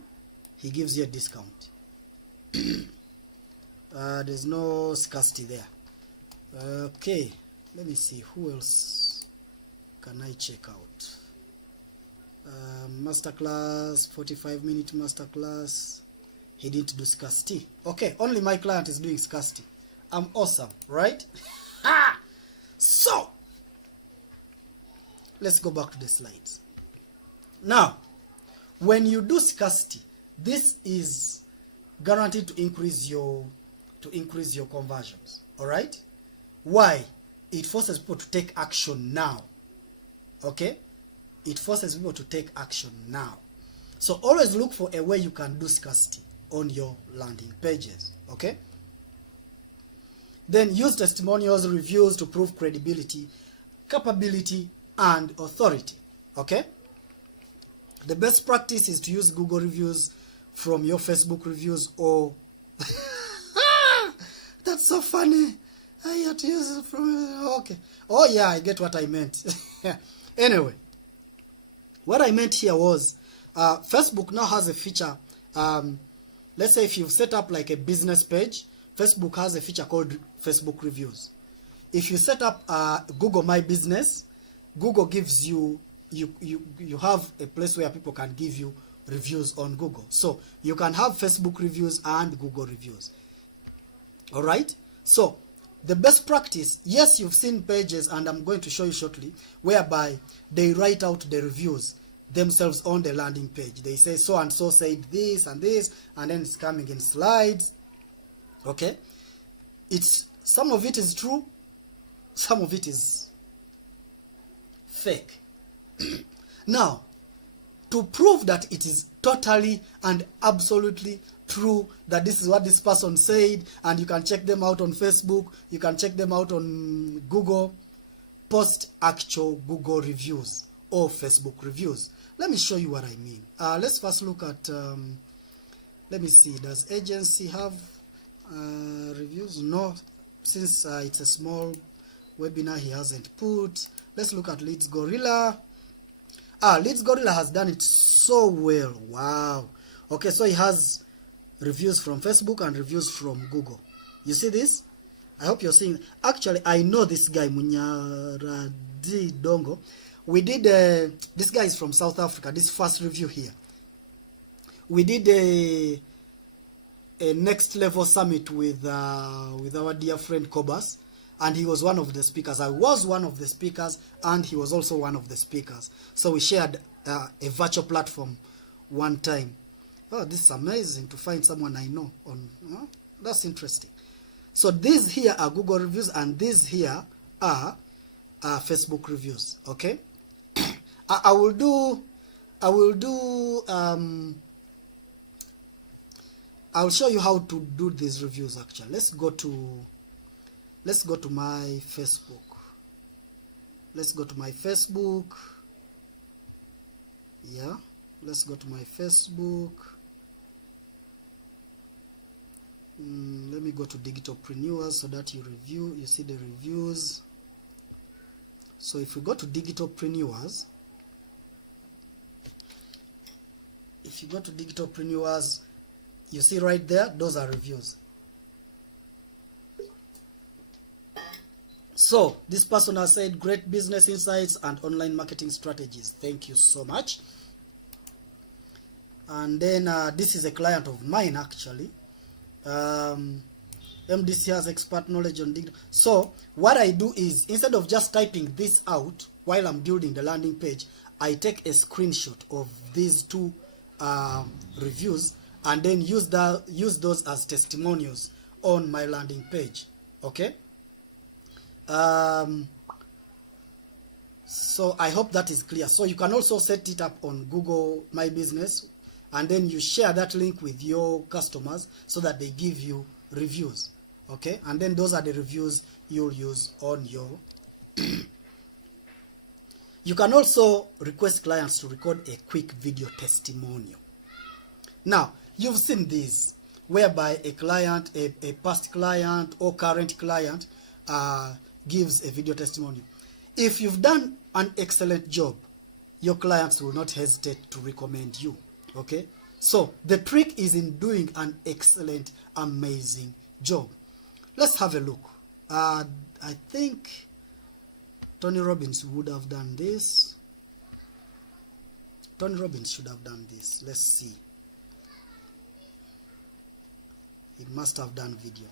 he gives you a discount. There's no scarcity there. Okay, let me see who else can I check out. Masterclass, 45-minute masterclass. He didn't do scarcity. Okay, only my client is doing scarcity. I'm awesome, right? So let's go back to the slides. Now, when you do scarcity, this is guaranteed to increase your conversions. All right? Why? It forces people to take action now. Okay? It forces people to take action now. So always look for a way you can do scarcity on your landing pages. Okay? Then use testimonials, reviews to prove credibility, capability, and authority. Okay? The best practice is to use Google reviews from your Facebook reviews, or that's so funny. I had to use it from, okay. Oh yeah, I get what I meant. Anyway, what I meant here was Facebook now has a feature. Let's say if you've set up like a business page, Facebook has a feature called Facebook reviews. If you set up Google My Business, Google gives you have a place where people can give you reviews on Google. So you can have Facebook reviews and Google reviews. All right? So the best practice, yes, you've seen pages, and I'm going to show you shortly, whereby they write out the reviews themselves on the landing page. They say so and so said this and this, and then it's coming in slides. Okay? It's some of it is true, some of it is fake. Now, to prove that it is totally and absolutely true that this is what this person said, and you can check them out on Facebook, you can check them out on Google, post actual Google reviews or Facebook reviews. Let me show you what I mean. Let's first look at, let me see, does agency have reviews? No, since it's a small webinar, he hasn't put. Let's look at Leads Gorilla. Leads Gorilla has done it so well. Wow. Okay, so he has reviews from Facebook and reviews from Google. You see this? I hope you're seeing. Actually, I know this guy, Munyaradi Dongo. We did, this guy is from South Africa, this first review here. We did a next level summit with our dear friend Kobas, and he was one of the speakers. I was one of the speakers, and he was also one of the speakers. So we shared a virtual platform one time. Oh, this is amazing to find someone I know on. That's interesting. So these here are Google reviews, and these here are Facebook reviews. Okay, I will do. I'll show you how to do these reviews. Actually, let's go to my Facebook. Let's go to my Facebook. Yeah, let's go to my Facebook. Let me go to Digitalpreneurs so that you see the reviews. So if we go to Digitalpreneurs, you see right there, those are reviews. So this person has said great business insights and online marketing strategies. Thank you so much. And then this is a client of mine actually. MDC has expert knowledge on digital. So what I do is, instead of just typing this out while I'm building the landing page, I take a screenshot of these two reviews and then use those as testimonials on my landing page. Okay. So I hope that is clear. So you can also set it up on Google My Business and then you share that link with your customers so that they give you reviews. Okay, and then those are the reviews you'll use on your you can also request clients to record a quick video testimonial. Now, you've seen this, whereby a client, a past client or current client gives a video testimonial. If you've done an excellent job, your clients will not hesitate to recommend you. Okay? So, the trick is in doing an excellent, amazing job. Let's have a look. I think Tony Robbins would have done this. Tony Robbins should have done this. Let's see. He must have done video.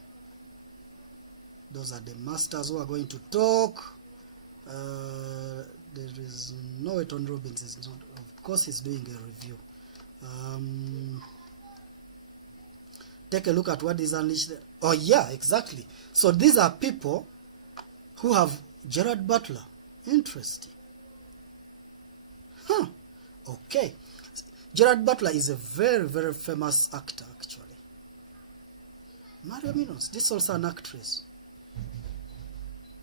Those are the masters who are going to talk. There is no way Tony Robbins is not. Of course, he's doing a review. Take a look at what is unleashed. Oh yeah, exactly. So these are people who have Gerard Butler. Interesting. Huh. Okay. Gerard Butler is a very, very famous actor, actually. Mario Minos, this is also an actress.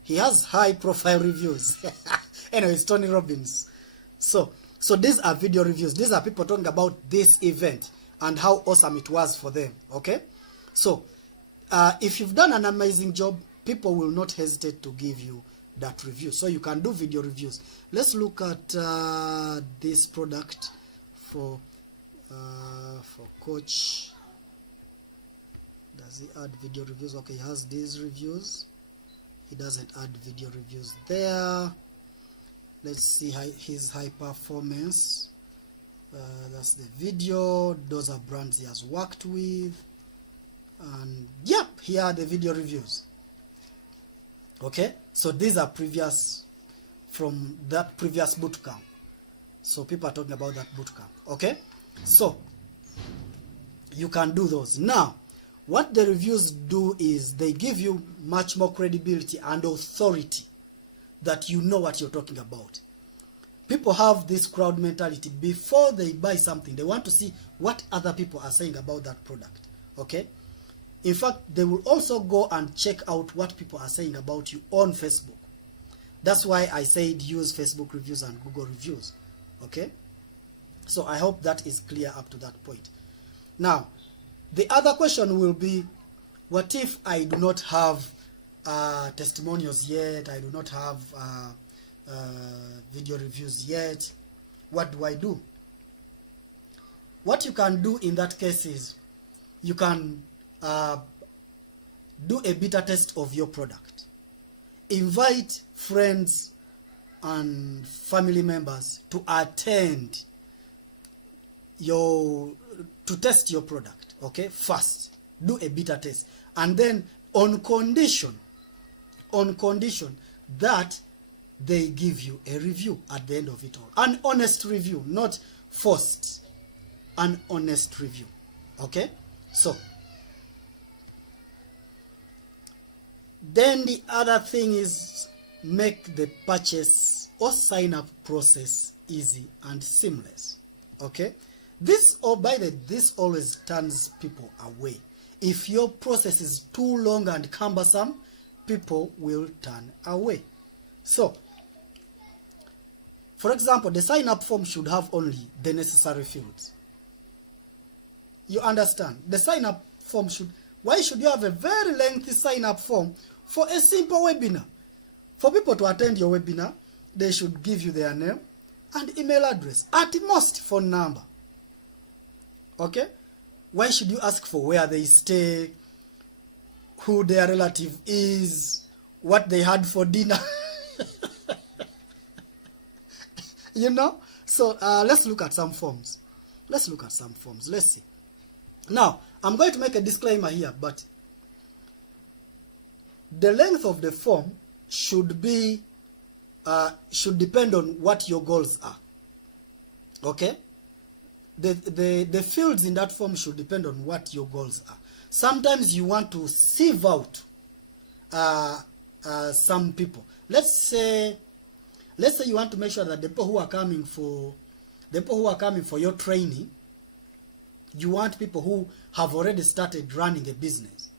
He has high profile reviews. Anyway, it's Tony Robbins. So these are video reviews. These are people talking about this event and how awesome it was for them. Okay? So, if you've done an amazing job, people will not hesitate to give you that review. So you can do video reviews. Let's look at this product for Coach. Does he add video reviews? Okay, he has these reviews. He doesn't add video reviews there. Let's see his high performance. That's the video. Those are brands he has worked with. And yep, here are the video reviews. Okay, so these are previous, from that previous bootcamp. So people are talking about that bootcamp. Okay, so you can do those. Now, what the reviews do is they give you much more credibility and authority that you know what you're talking about. People have this crowd mentality. Before they buy something, they want to see what other people are saying about that product. Okay? In fact, they will also go and check out what people are saying about you on Facebook. That's why I said use Facebook reviews and Google reviews. Okay? So I hope that is clear up to that point. Now, the other question will be, what if I do not have testimonials yet? I do not have video reviews yet. What do I do? What you can do in that case is you can do a beta test of your product. Invite friends and family members to attend to test your product. Okay, first do a beta test, and then on condition that they give you a review at the end of it all, an honest review, not forced, an honest review. Okay, so then the other thing is make the purchase or sign up process easy and seamless. Okay, this always turns people away. If your process is too long and cumbersome, people will turn away. So, for example, the sign up form should have only the necessary fields. You understand? The sign up form should, why should you have a very lengthy sign up form for a simple webinar? For people to attend your webinar, they should give you their name and email address, at most phone number. Okay? Why should you ask for where they stay, who their relative is, what they had for dinner? You know? So let's look at some forms. Let's see. Now, I'm going to make a disclaimer here, but the length of the form should depend on what your goals are. Okay? The fields in that form should depend on what your goals are. Sometimes you want to sieve out some people. Let's say you want to make sure that the people who are coming for your training You want people who have already started running a business.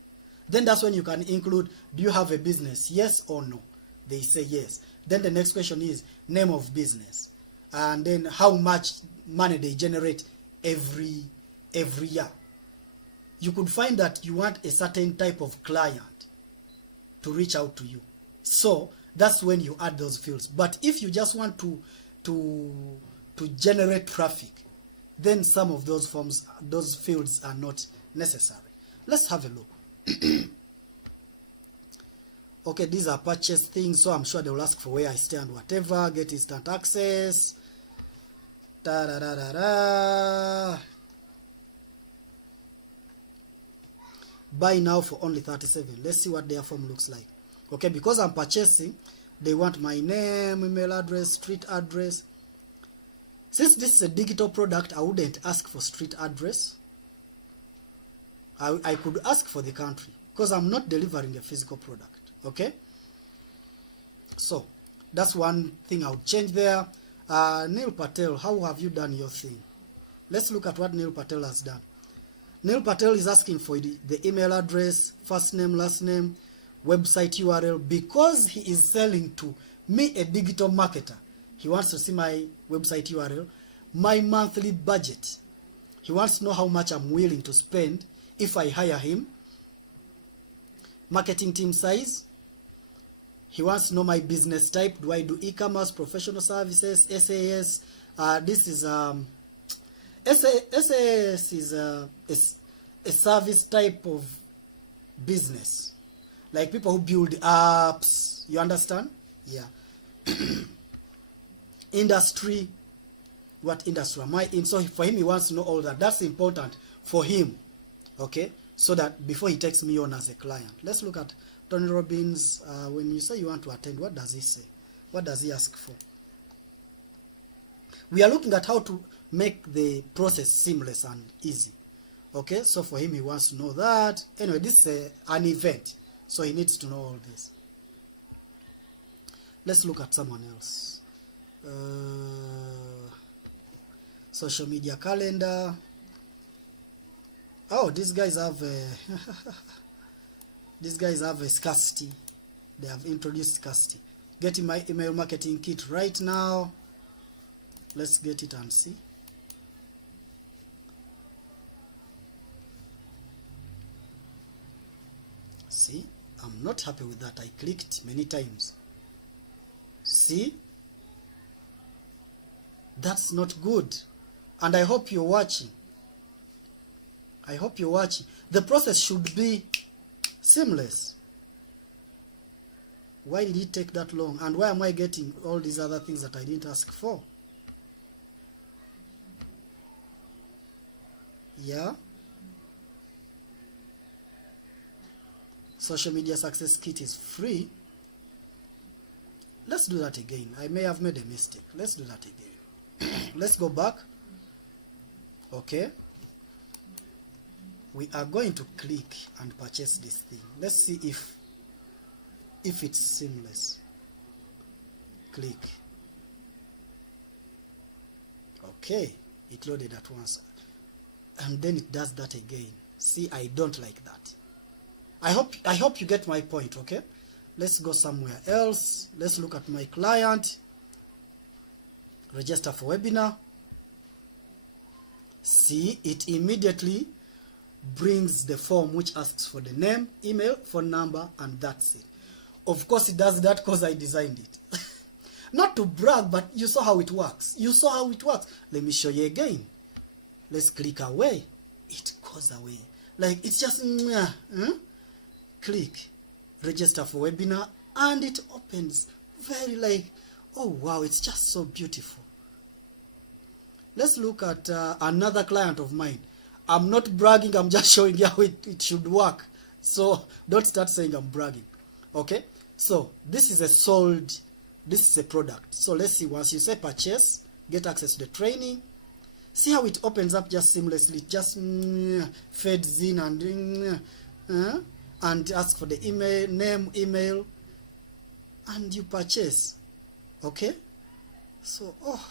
Then that's when you can include, do you have a business? Yes or no? They say yes. Then the next question is name of business. And then how much money they generate every year. You could find that you want a certain type of client to reach out to you. So that's when you add those fields. But if you just want to generate traffic, then some of those fields are not necessary. Let's have a look. Okay, these are purchase things, so I'm sure they will ask for where I stay and whatever. Get instant access. Da da da da da. Buy now for only 37. Let's see what their form looks like. Okay, because I'm purchasing, they want my name, email address, street address. Since this is a digital product, I wouldn't ask for street address. I could ask for the country because I'm not delivering a physical product. Okay, so that's one thing I would change there. Neil Patel, how have you done your thing? Let's look at what Neil Patel has done. Neil Patel is asking for the email address, first name, last name, website URL, because he is selling to me, a digital marketer. He wants to see my website URL, my monthly budget. He wants to know how much I'm willing to spend if I hire him, marketing team size. He wants to know my business type. Do I do e-commerce, professional services, SAS? This is SAS is a service type of business, like people who build apps. You understand? Yeah. Industry. What industry am I in? So for him, he wants to know all that. That's important for him. Okay, so that before he takes me on as a client. Let's look at Tony Robbins. When you say you want to attend, what does he say? What does he ask for? We are looking at how to make the process seamless and easy. Okay, so for him, he wants to know that. Anyway, this is an event, so he needs to know all this. Let's look at someone else. Social media calendar. Oh, these guys have a scarcity. They have introduced scarcity. Getting my email marketing kit right now. Let's get it and see. See, I'm not happy with that. I clicked many times. See, that's not good. And I hope you're watching. I hope you're watching. The process should be seamless. Why did it take that long? And why am I getting all these other things that I didn't ask for? Yeah. Social media success kit is free. Let's do that again. I may have made a mistake. Let's do that again. Let's go back. Okay. We are going to click and purchase this thing. Let's see if it's seamless. Click. Okay, it loaded at once. And then it does that again. See, I don't like that. I hope you get my point, okay? Let's go somewhere else. Let's look at my client. Register for webinar. See, it immediately brings the form which asks for the name, email, phone number, and that's it. Of course, it does that because I designed it. Not to brag, but you saw how it works. You saw how it works. Let me show you again. Let's click away. It goes away. Like, it's just, click, register for webinar, and it opens. Very like, oh wow, it's just so beautiful. Let's look at another client of mine. I'm not bragging, I'm just showing you how it should work. So don't start saying I'm bragging. Okay? So this is a product. So let's see, once you say purchase, get access to the training. See how it opens up just seamlessly. It just fades in and ask for the name, email, and you purchase. Okay? So, oh,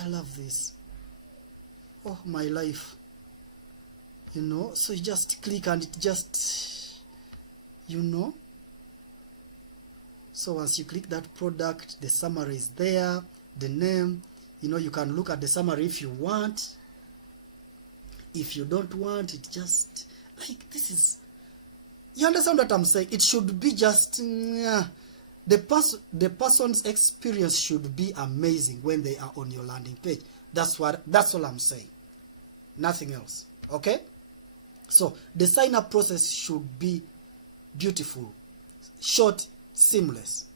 I love this. Oh, my life. you know, so you just click and it just, you know, so once you click that product, the summary is there, the name, you know, you can look at the summary if you want. If you don't want it, just like this is, you understand what I'm saying? It should be just the person's experience should be amazing when they are on your landing page. That's all I'm saying. Nothing else. Okay? So the sign up process should be beautiful, short, seamless.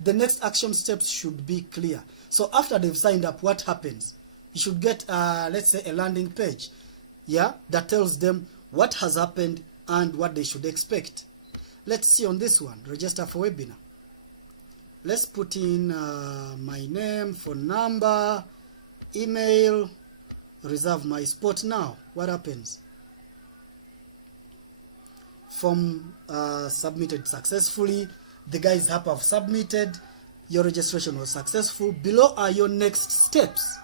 The next action steps should be clear. So after they've signed up, what happens? You should get let's say a landing page, yeah, that tells them what has happened and what they should expect. Let's see on this one, register for webinar. Let's put in my name, phone number, email, reserve my spot now. What happens? Form submitted successfully. The guys have submitted. Your registration was successful. Below are your next steps.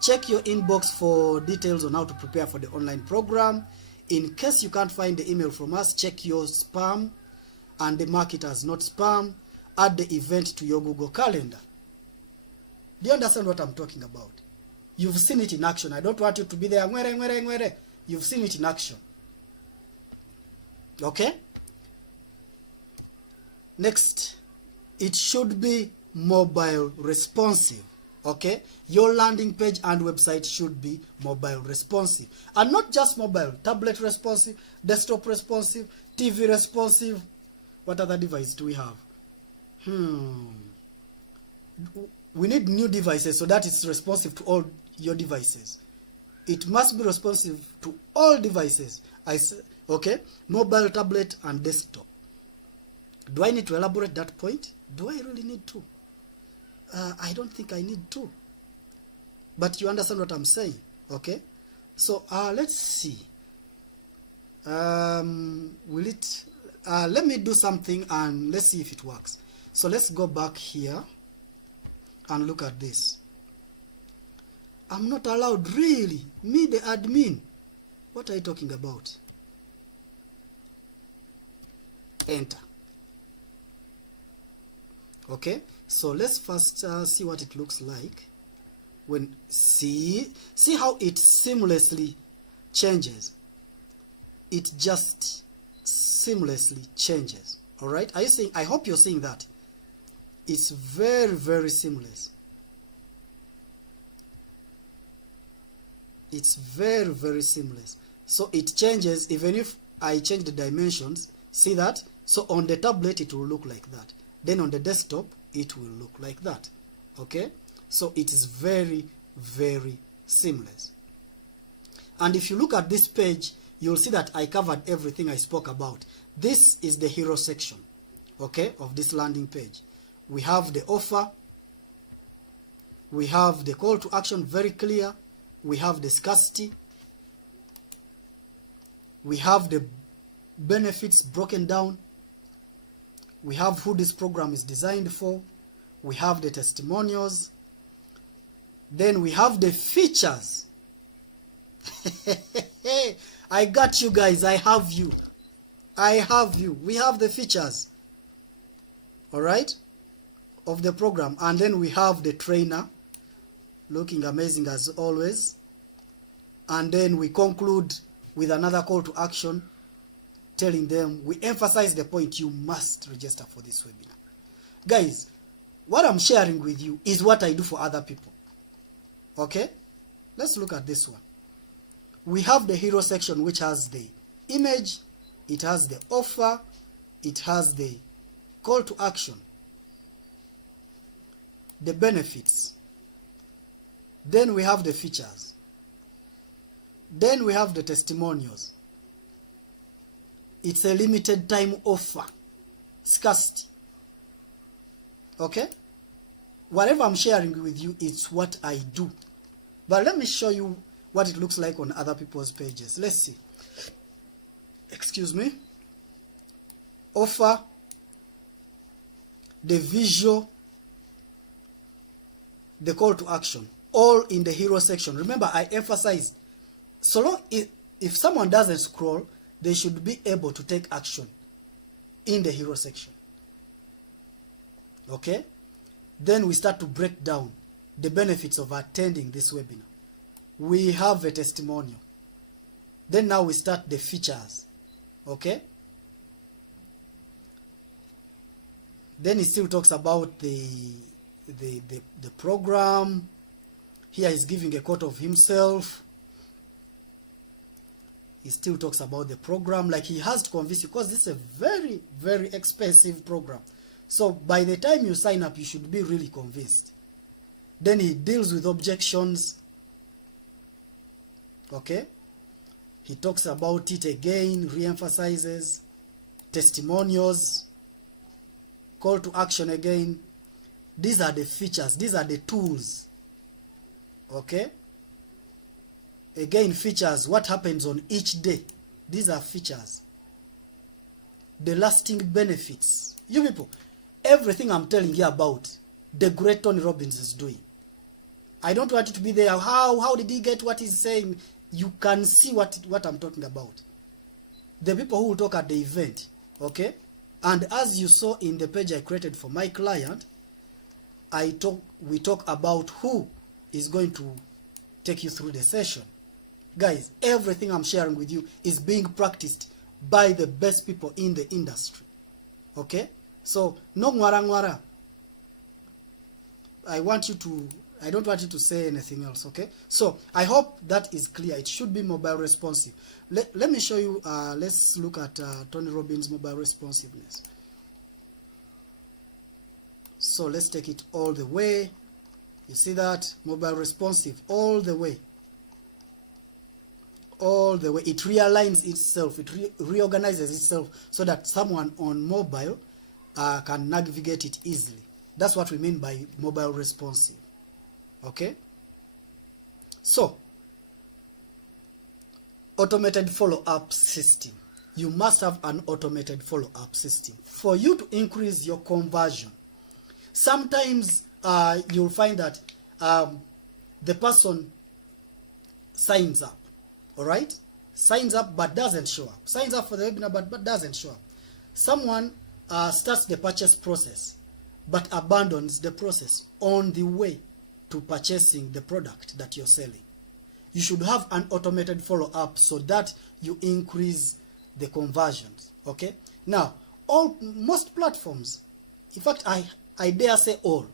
Check your inbox for details on how to prepare for the online program. In case you can't find the email from us, check your spam and mark it as not spam. Add the event to your Google Calendar. Do you understand what I'm talking about? You've seen it in action. I don't want you to be there. You've seen it in action. Okay? Next, it should be mobile responsive. Okay? Your landing page and website should be mobile responsive. And not just mobile, tablet responsive, desktop responsive, TV responsive. What other device do we have? We need new devices so that it's responsive to all your devices. It must be responsive to all devices. Okay? Mobile, tablet, and desktop. Do I need to elaborate that point? Do I really need to? I don't think I need to. But you understand what I'm saying, okay? So let's see. Let me do something and let's see if it works. So let's go back here and look at this. I'm not allowed, really. Me, the admin. What are you talking about? Enter. Okay, so let's first see what it looks like. When see how it seamlessly changes. It just seamlessly changes. All right, are you seeing? I hope you're seeing that. It's very, very seamless. It's very, very seamless. So it changes even if I change the dimensions. See that? So on the tablet it will look like that. Then on the desktop, it will look like that. Okay? So it is very, very seamless. And if you look at this page, you'll see that I covered everything I spoke about. This is the hero section, okay, of this landing page. We have the offer. We have the call to action, very clear. We have the scarcity. We have the benefits broken down. We have who this program is designed for. We have the testimonials. Then we have the features. I got you guys. I have you. I have you. We have the features. All right? Of the program. And then we have the trainer. Looking amazing as always. And then we conclude with another call to action, telling them, we emphasize the point, you must register for this webinar. Guys, what I'm sharing with you is what I do for other people. Okay? Let's look at this one. We have the hero section, which has the image, it has the offer, it has the call to action, the benefits. Then we have the features. Then we have the testimonials. It's a limited time offer. Scarcity. Okay? Whatever I'm sharing with you, it's what I do. But let me show you what it looks like on other people's pages. Let's see. Excuse me. Offer. The visual. The call to action. All in the hero section. Remember, I emphasized, so long if someone doesn't scroll, they should be able to take action in the hero section. Okay? Then we start to break down the benefits of attending this webinar. We have a testimonial. Then now we start the features. Okay? Then he still talks about the program. Here he's giving a quote of himself. He still talks about the program, like he has to convince you, because this is a very, very expensive program. So by the time you sign up, you should be really convinced. Then he deals with objections. Okay? He talks about it again, re-emphasizes, testimonials, call to action again. These are the features, these are the tools. Okay? Again, features, what happens on each day. These are features. The lasting benefits. You people, everything I'm telling you about, the great Tony Robbins is doing. I don't want you to be there. How did he get what he's saying? You can see what I'm talking about. The people who will talk at the event. Okay? And as you saw in the page I created for my client, we talk about who is going to take you through the session. Guys, everything I'm sharing with you is being practiced by the best people in the industry. Okay? So, no ngwara ngwara. I don't want you to say anything else, okay? So, I hope that is clear. It should be mobile responsive. Let me show you, let's look at Tony Robbins' mobile responsiveness. So, let's take it all the way. You see that? Mobile responsive, all the way. All the way. It realigns itself. It reorganizes itself so that someone on mobile can navigate it easily. That's what we mean by mobile responsive. Okay? So, automated follow-up system. You must have an automated follow-up system for you to increase your conversion. Sometimes you'll find that the person signs up. Alright? Signs up but doesn't show up. Signs up for the webinar but doesn't show up. Someone starts the purchase process but abandons the process on the way to purchasing the product that you're selling. You should have an automated follow-up so that you increase the conversions. Okay? Now, most platforms, in fact, I dare say all,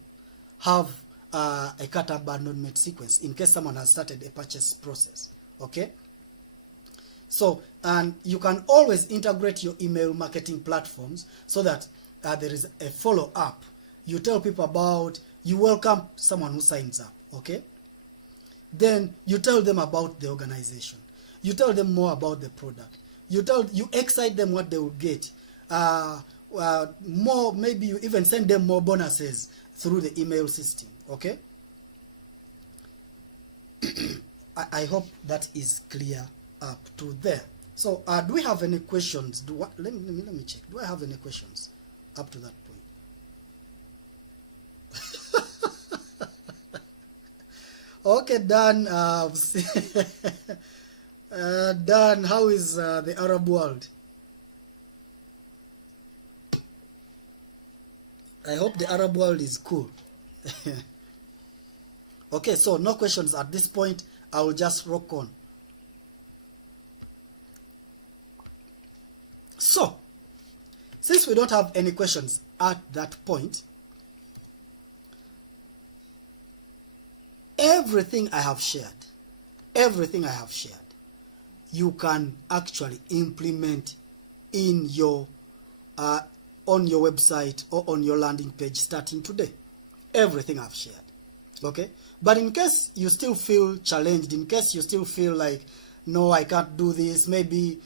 have a cart abandonment sequence in case someone has started a purchase process. Okay? So, and you can always integrate your email marketing platforms so that there is a follow-up. You tell people about, you welcome someone who signs up, okay? Then you tell them about the organization. You tell them more about the product. You excite them what they will get. More, maybe you even send them more bonuses through the email system, okay? I hope that is clear up to there. So, do we have any questions? Let me check. Do I have any questions up to that point? Okay, Dan. Dan, how is the Arab world? I hope the Arab world is cool. Okay, so no questions at this point. I will just rock on. So, since we don't have any questions at that point, everything I have shared, you can actually implement in your on your website or on your landing page starting today. Everything I've shared. Okay? But in case you still feel challenged, in case you still feel like, no, I can't do this, maybe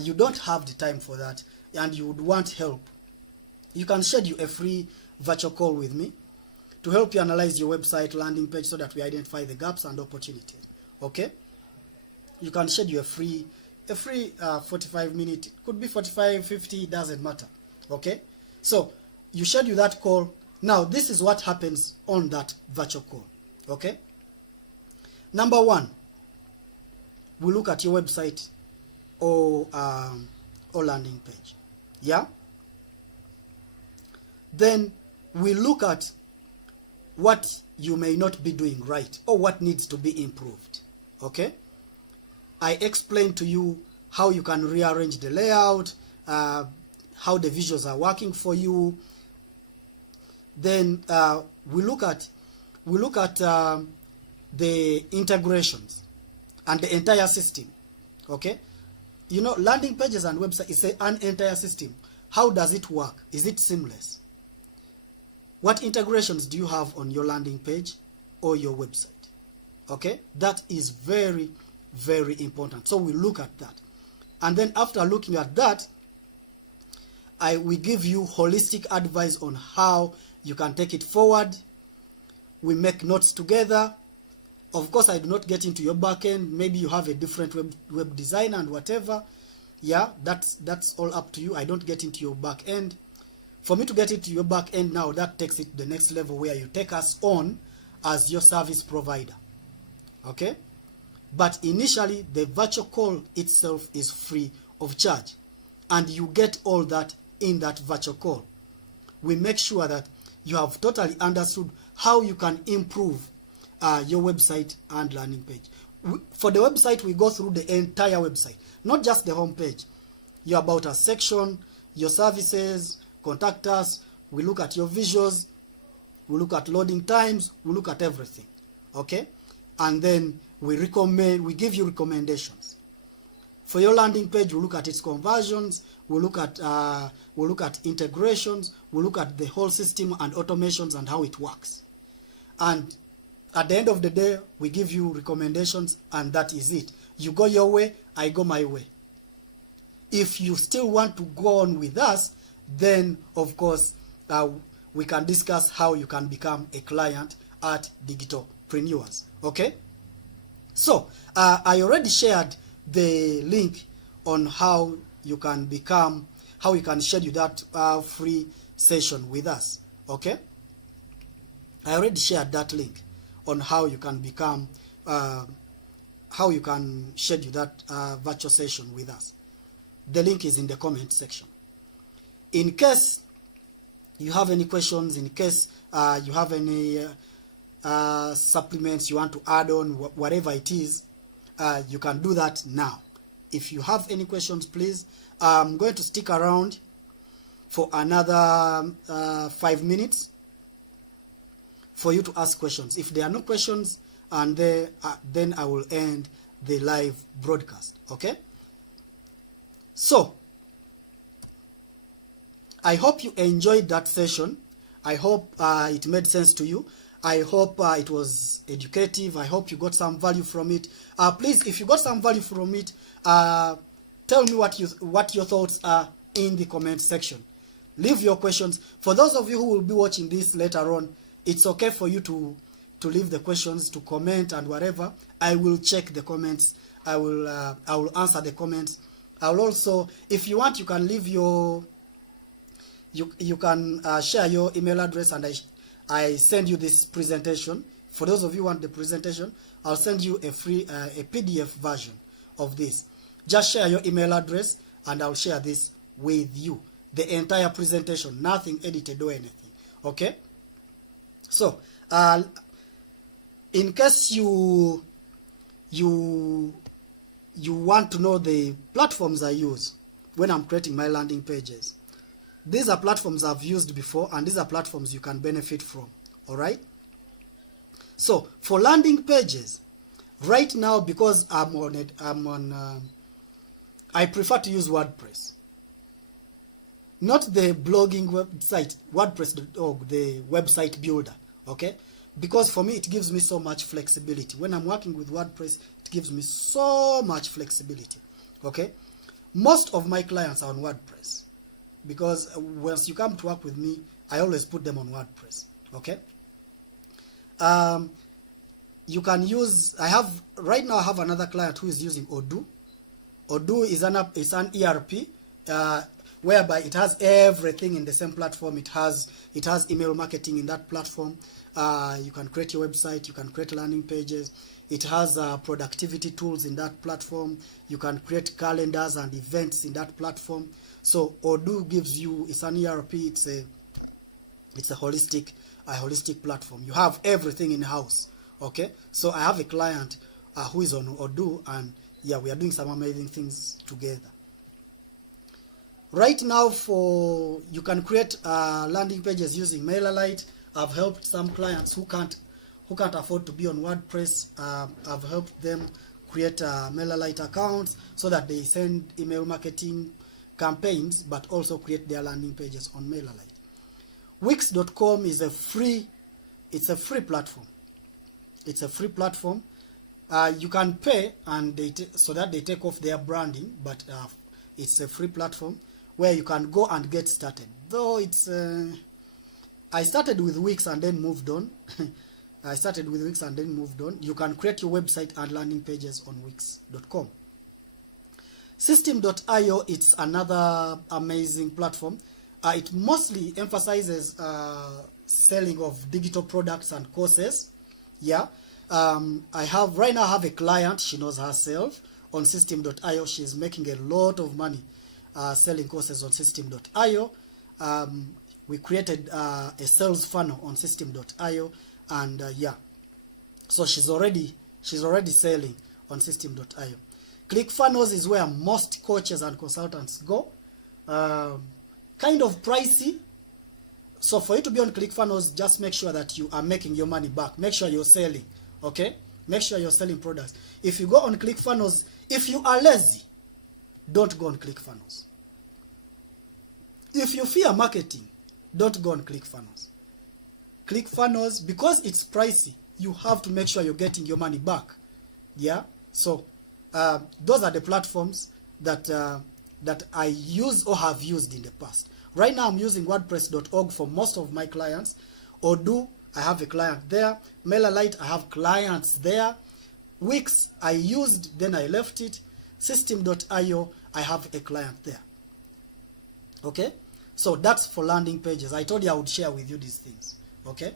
you don't have the time for that and you would want help, you can schedule a free virtual call with me to help you analyze your website landing page so that we identify the gaps and opportunities. Okay? You can schedule a free 45 minute, could be 45, 50, doesn't matter. Okay? So, you schedule that call. Now, this is what happens on that virtual call. Okay? Number one, we look at your website or landing page. Yeah. Then we look at what you may not be doing right or what needs to be improved. Okay. I explained to you how you can rearrange the layout, how the visuals are working for you. Then we look at the integrations and the entire system. Okay, you know, landing pages and website is an entire system. How does it work? Is it seamless? What integrations do you have on your landing page or your website? Okay, that is very, very important. So we look at that, and then after looking at that, we give you holistic advice on how you can take it forward. We make notes together. Of course, I do not get into your back end. Maybe you have a different web designer and whatever. Yeah, that's all up to you. I don't get into your back end. For me to get into your back end now, that takes it to the next level where you take us on as your service provider. Okay? But initially, the virtual call itself is free of charge. And you get all that in that virtual call. We make sure that you have totally understood how you can improve your website and landing page. For the website, we go through the entire website, not just the home page. Your About Us section, your services, contact us. We look at your visuals. We look at loading times. We look at everything. Okay? And then we give you recommendations. For your landing page, we look at its conversions. We look at integrations. We look at the whole system and automations and how it works. And at the end of the day, we give you recommendations, and that is it. You go your way, I go my way. If you still want to go on with us, then of course we can discuss how you can become a client at Digitalpreneurs. Okay? So I already shared the link on how you can schedule that free session with us. Okay? I already shared that link on how you can schedule that virtual session with us. The link is in the comment section. In case you have any questions, in case you have any supplements you want to add on, whatever it is, you can do that now. If you have any questions, please, I'm going to stick around for another 5 minutes for you to ask questions. If there are no questions, and then I will end the live broadcast. Okay? So, I hope you enjoyed that session. I hope it made sense to you. I hope it was educative. I hope you got some value from it. Please, if you got some value from it, tell me what your thoughts are in the comment section. Leave your questions. For those of you who will be watching this later on, it's okay for you to leave the questions, to comment and whatever. I will check the comments. I will answer the comments. I will also, if you want, you can leave your you can share your email address, and I send you this presentation. For those of you who want the presentation, I'll send you a free a PDF version of this. Just share your email address, and I'll share this with you. The entire presentation, nothing edited or anything. Okay? So, in case you want to know the platforms I use when I'm creating my landing pages, these are platforms I've used before, and these are platforms you can benefit from. All right? So, for landing pages, right now, because I'm on it, I prefer to use WordPress. Not the blogging website, WordPress.org, the website builder, okay? Because for me, it gives me so much flexibility. When I'm working with WordPress, it gives me so much flexibility, okay? Most of my clients are on WordPress, because once you come to work with me, I always put them on WordPress, okay? You can use, right now I have another client who is using Odoo. Odoo is an ERP, whereby it has everything in the same platform. It has email marketing in that platform. You can create your website, you can create landing pages, It has productivity tools in that platform. You can create calendars and events in that platform. So Odoo gives you, it's an ERP, it's a holistic platform. You have everything in house. Okay, so I have a client who is on Odoo, and yeah, we are doing some amazing things together. Right now, you can create landing pages using MailerLite. I've helped some clients who can't afford to be on WordPress. I've helped them create MailerLite accounts so that they send email marketing campaigns, but also create their landing pages on MailerLite. Wix.com is a free platform. It's a free platform. You can pay, and so that they take off their branding, but it's a free platform where you can go and get started. Though it's, I started with Wix and then moved on. You can create your website and landing pages on Wix.com. System.io, it's another amazing platform. It mostly emphasizes selling of digital products and courses. Yeah. I have a client, she knows herself, on System.io. She's making a lot of money selling courses on System.io. We created a sales funnel on System.io, and yeah, so she's already selling on System.io. ClickFunnels is where most coaches and consultants go. Kind of pricey. So for you to be on ClickFunnels, just make sure that you are making your money back. Make sure you're selling. Okay? Make sure you're selling products. If you go on ClickFunnels, if you are lazy, don't go on ClickFunnels. If you fear marketing, don't go on ClickFunnels. ClickFunnels, because it's pricey, you have to make sure you're getting your money back. Yeah? So, those are the platforms that I use or have used in the past. Right now, I'm using WordPress.org for most of my clients. Odoo, I have a client there. MailerLite, I have clients there. Wix, I used, then I left it. System.io, I have a client there. Okay? So that's for landing pages. I told you I would share with you these things. Okay?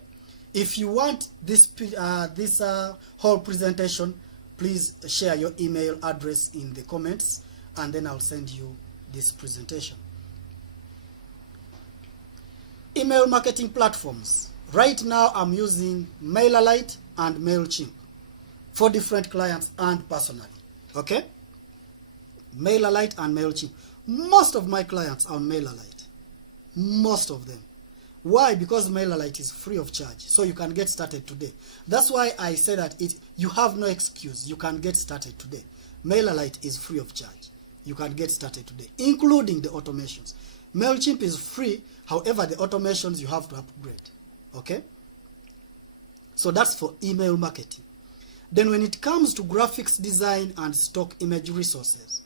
If you want this whole presentation, please share your email address in the comments, and then I'll send you this presentation. Email marketing platforms. Right now, I'm using MailerLite and MailChimp for different clients and personally. Okay? MailerLite and MailChimp. Most of my clients are on MailerLite. Most of them. Why? Because MailerLite is free of charge. So you can get started today. That's why I say that you have no excuse. You can get started today. MailerLite is free of charge. You can get started today, including the automations. MailChimp is free. However, the automations you have to upgrade. Okay? So that's for email marketing. Then when it comes to graphics design and stock image resources,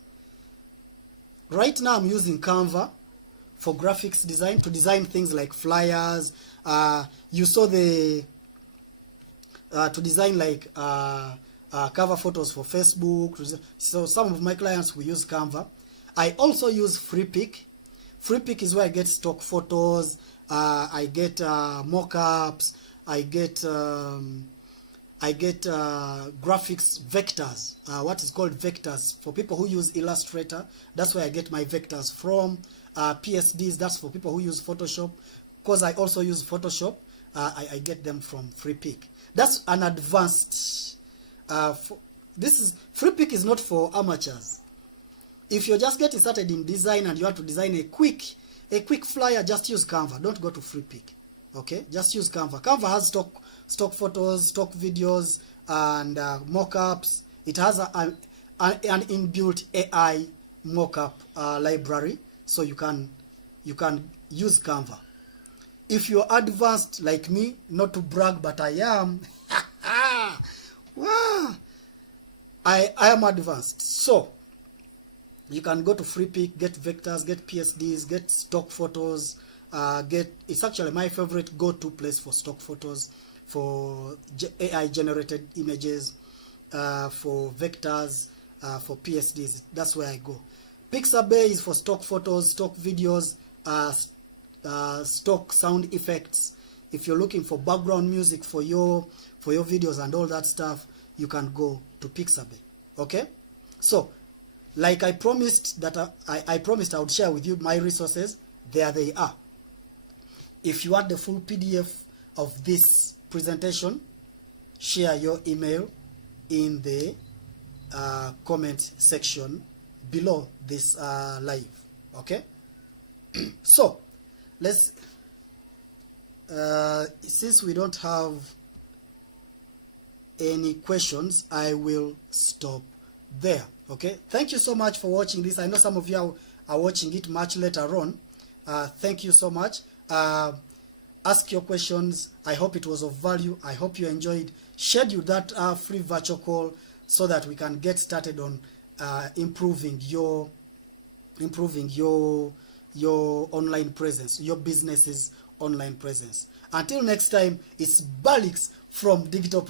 right now I'm using Canva for graphics design, to design things like flyers. You saw to design like cover photos for Facebook. So some of my clients will use Canva. I also use FreePic. FreePic is where I get stock photos. I get mockups. I get graphics vectors. What is called vectors for people who use Illustrator. That's where I get my vectors from. PSDs, that's for people who use Photoshop. Because I also use Photoshop, I get them from FreePic. That's an advanced. FreePic is not for amateurs. If you're just getting started in design and you want to design a quick flyer, just use Canva. Don't go to FreePic. Okay, just use Canva. Canva has stock photos, stock videos, and mockups. It has an inbuilt AI mockup library, so you can use Canva. If you're advanced like me, not to brag, but I am. Wow. I am advanced. So you can go to FreePic, get vectors, get PSDs, get stock photos. It's actually my favorite go-to place for stock photos, for AI generated images, for vectors, for PSDs. That's where I go. Pixabay is for stock photos, stock videos, stock sound effects. If you're looking for background music for your videos and all that stuff, you can go to Pixabay. Okay, so like I promised that I promised I would share with you my resources. There they are. If you want the full PDF of this presentation, share your email in the comment section below this live. Okay, so let's since we don't have any questions, I will stop there. Okay, thank you so much for watching this. I know some of you are watching it much later on. Thank you so much. Ask your questions. I hope it was of value. I hope you enjoyed. Schedule that free virtual call so that we can get started on improving your online presence, your business's online presence. Until next time, it's Balix from Digital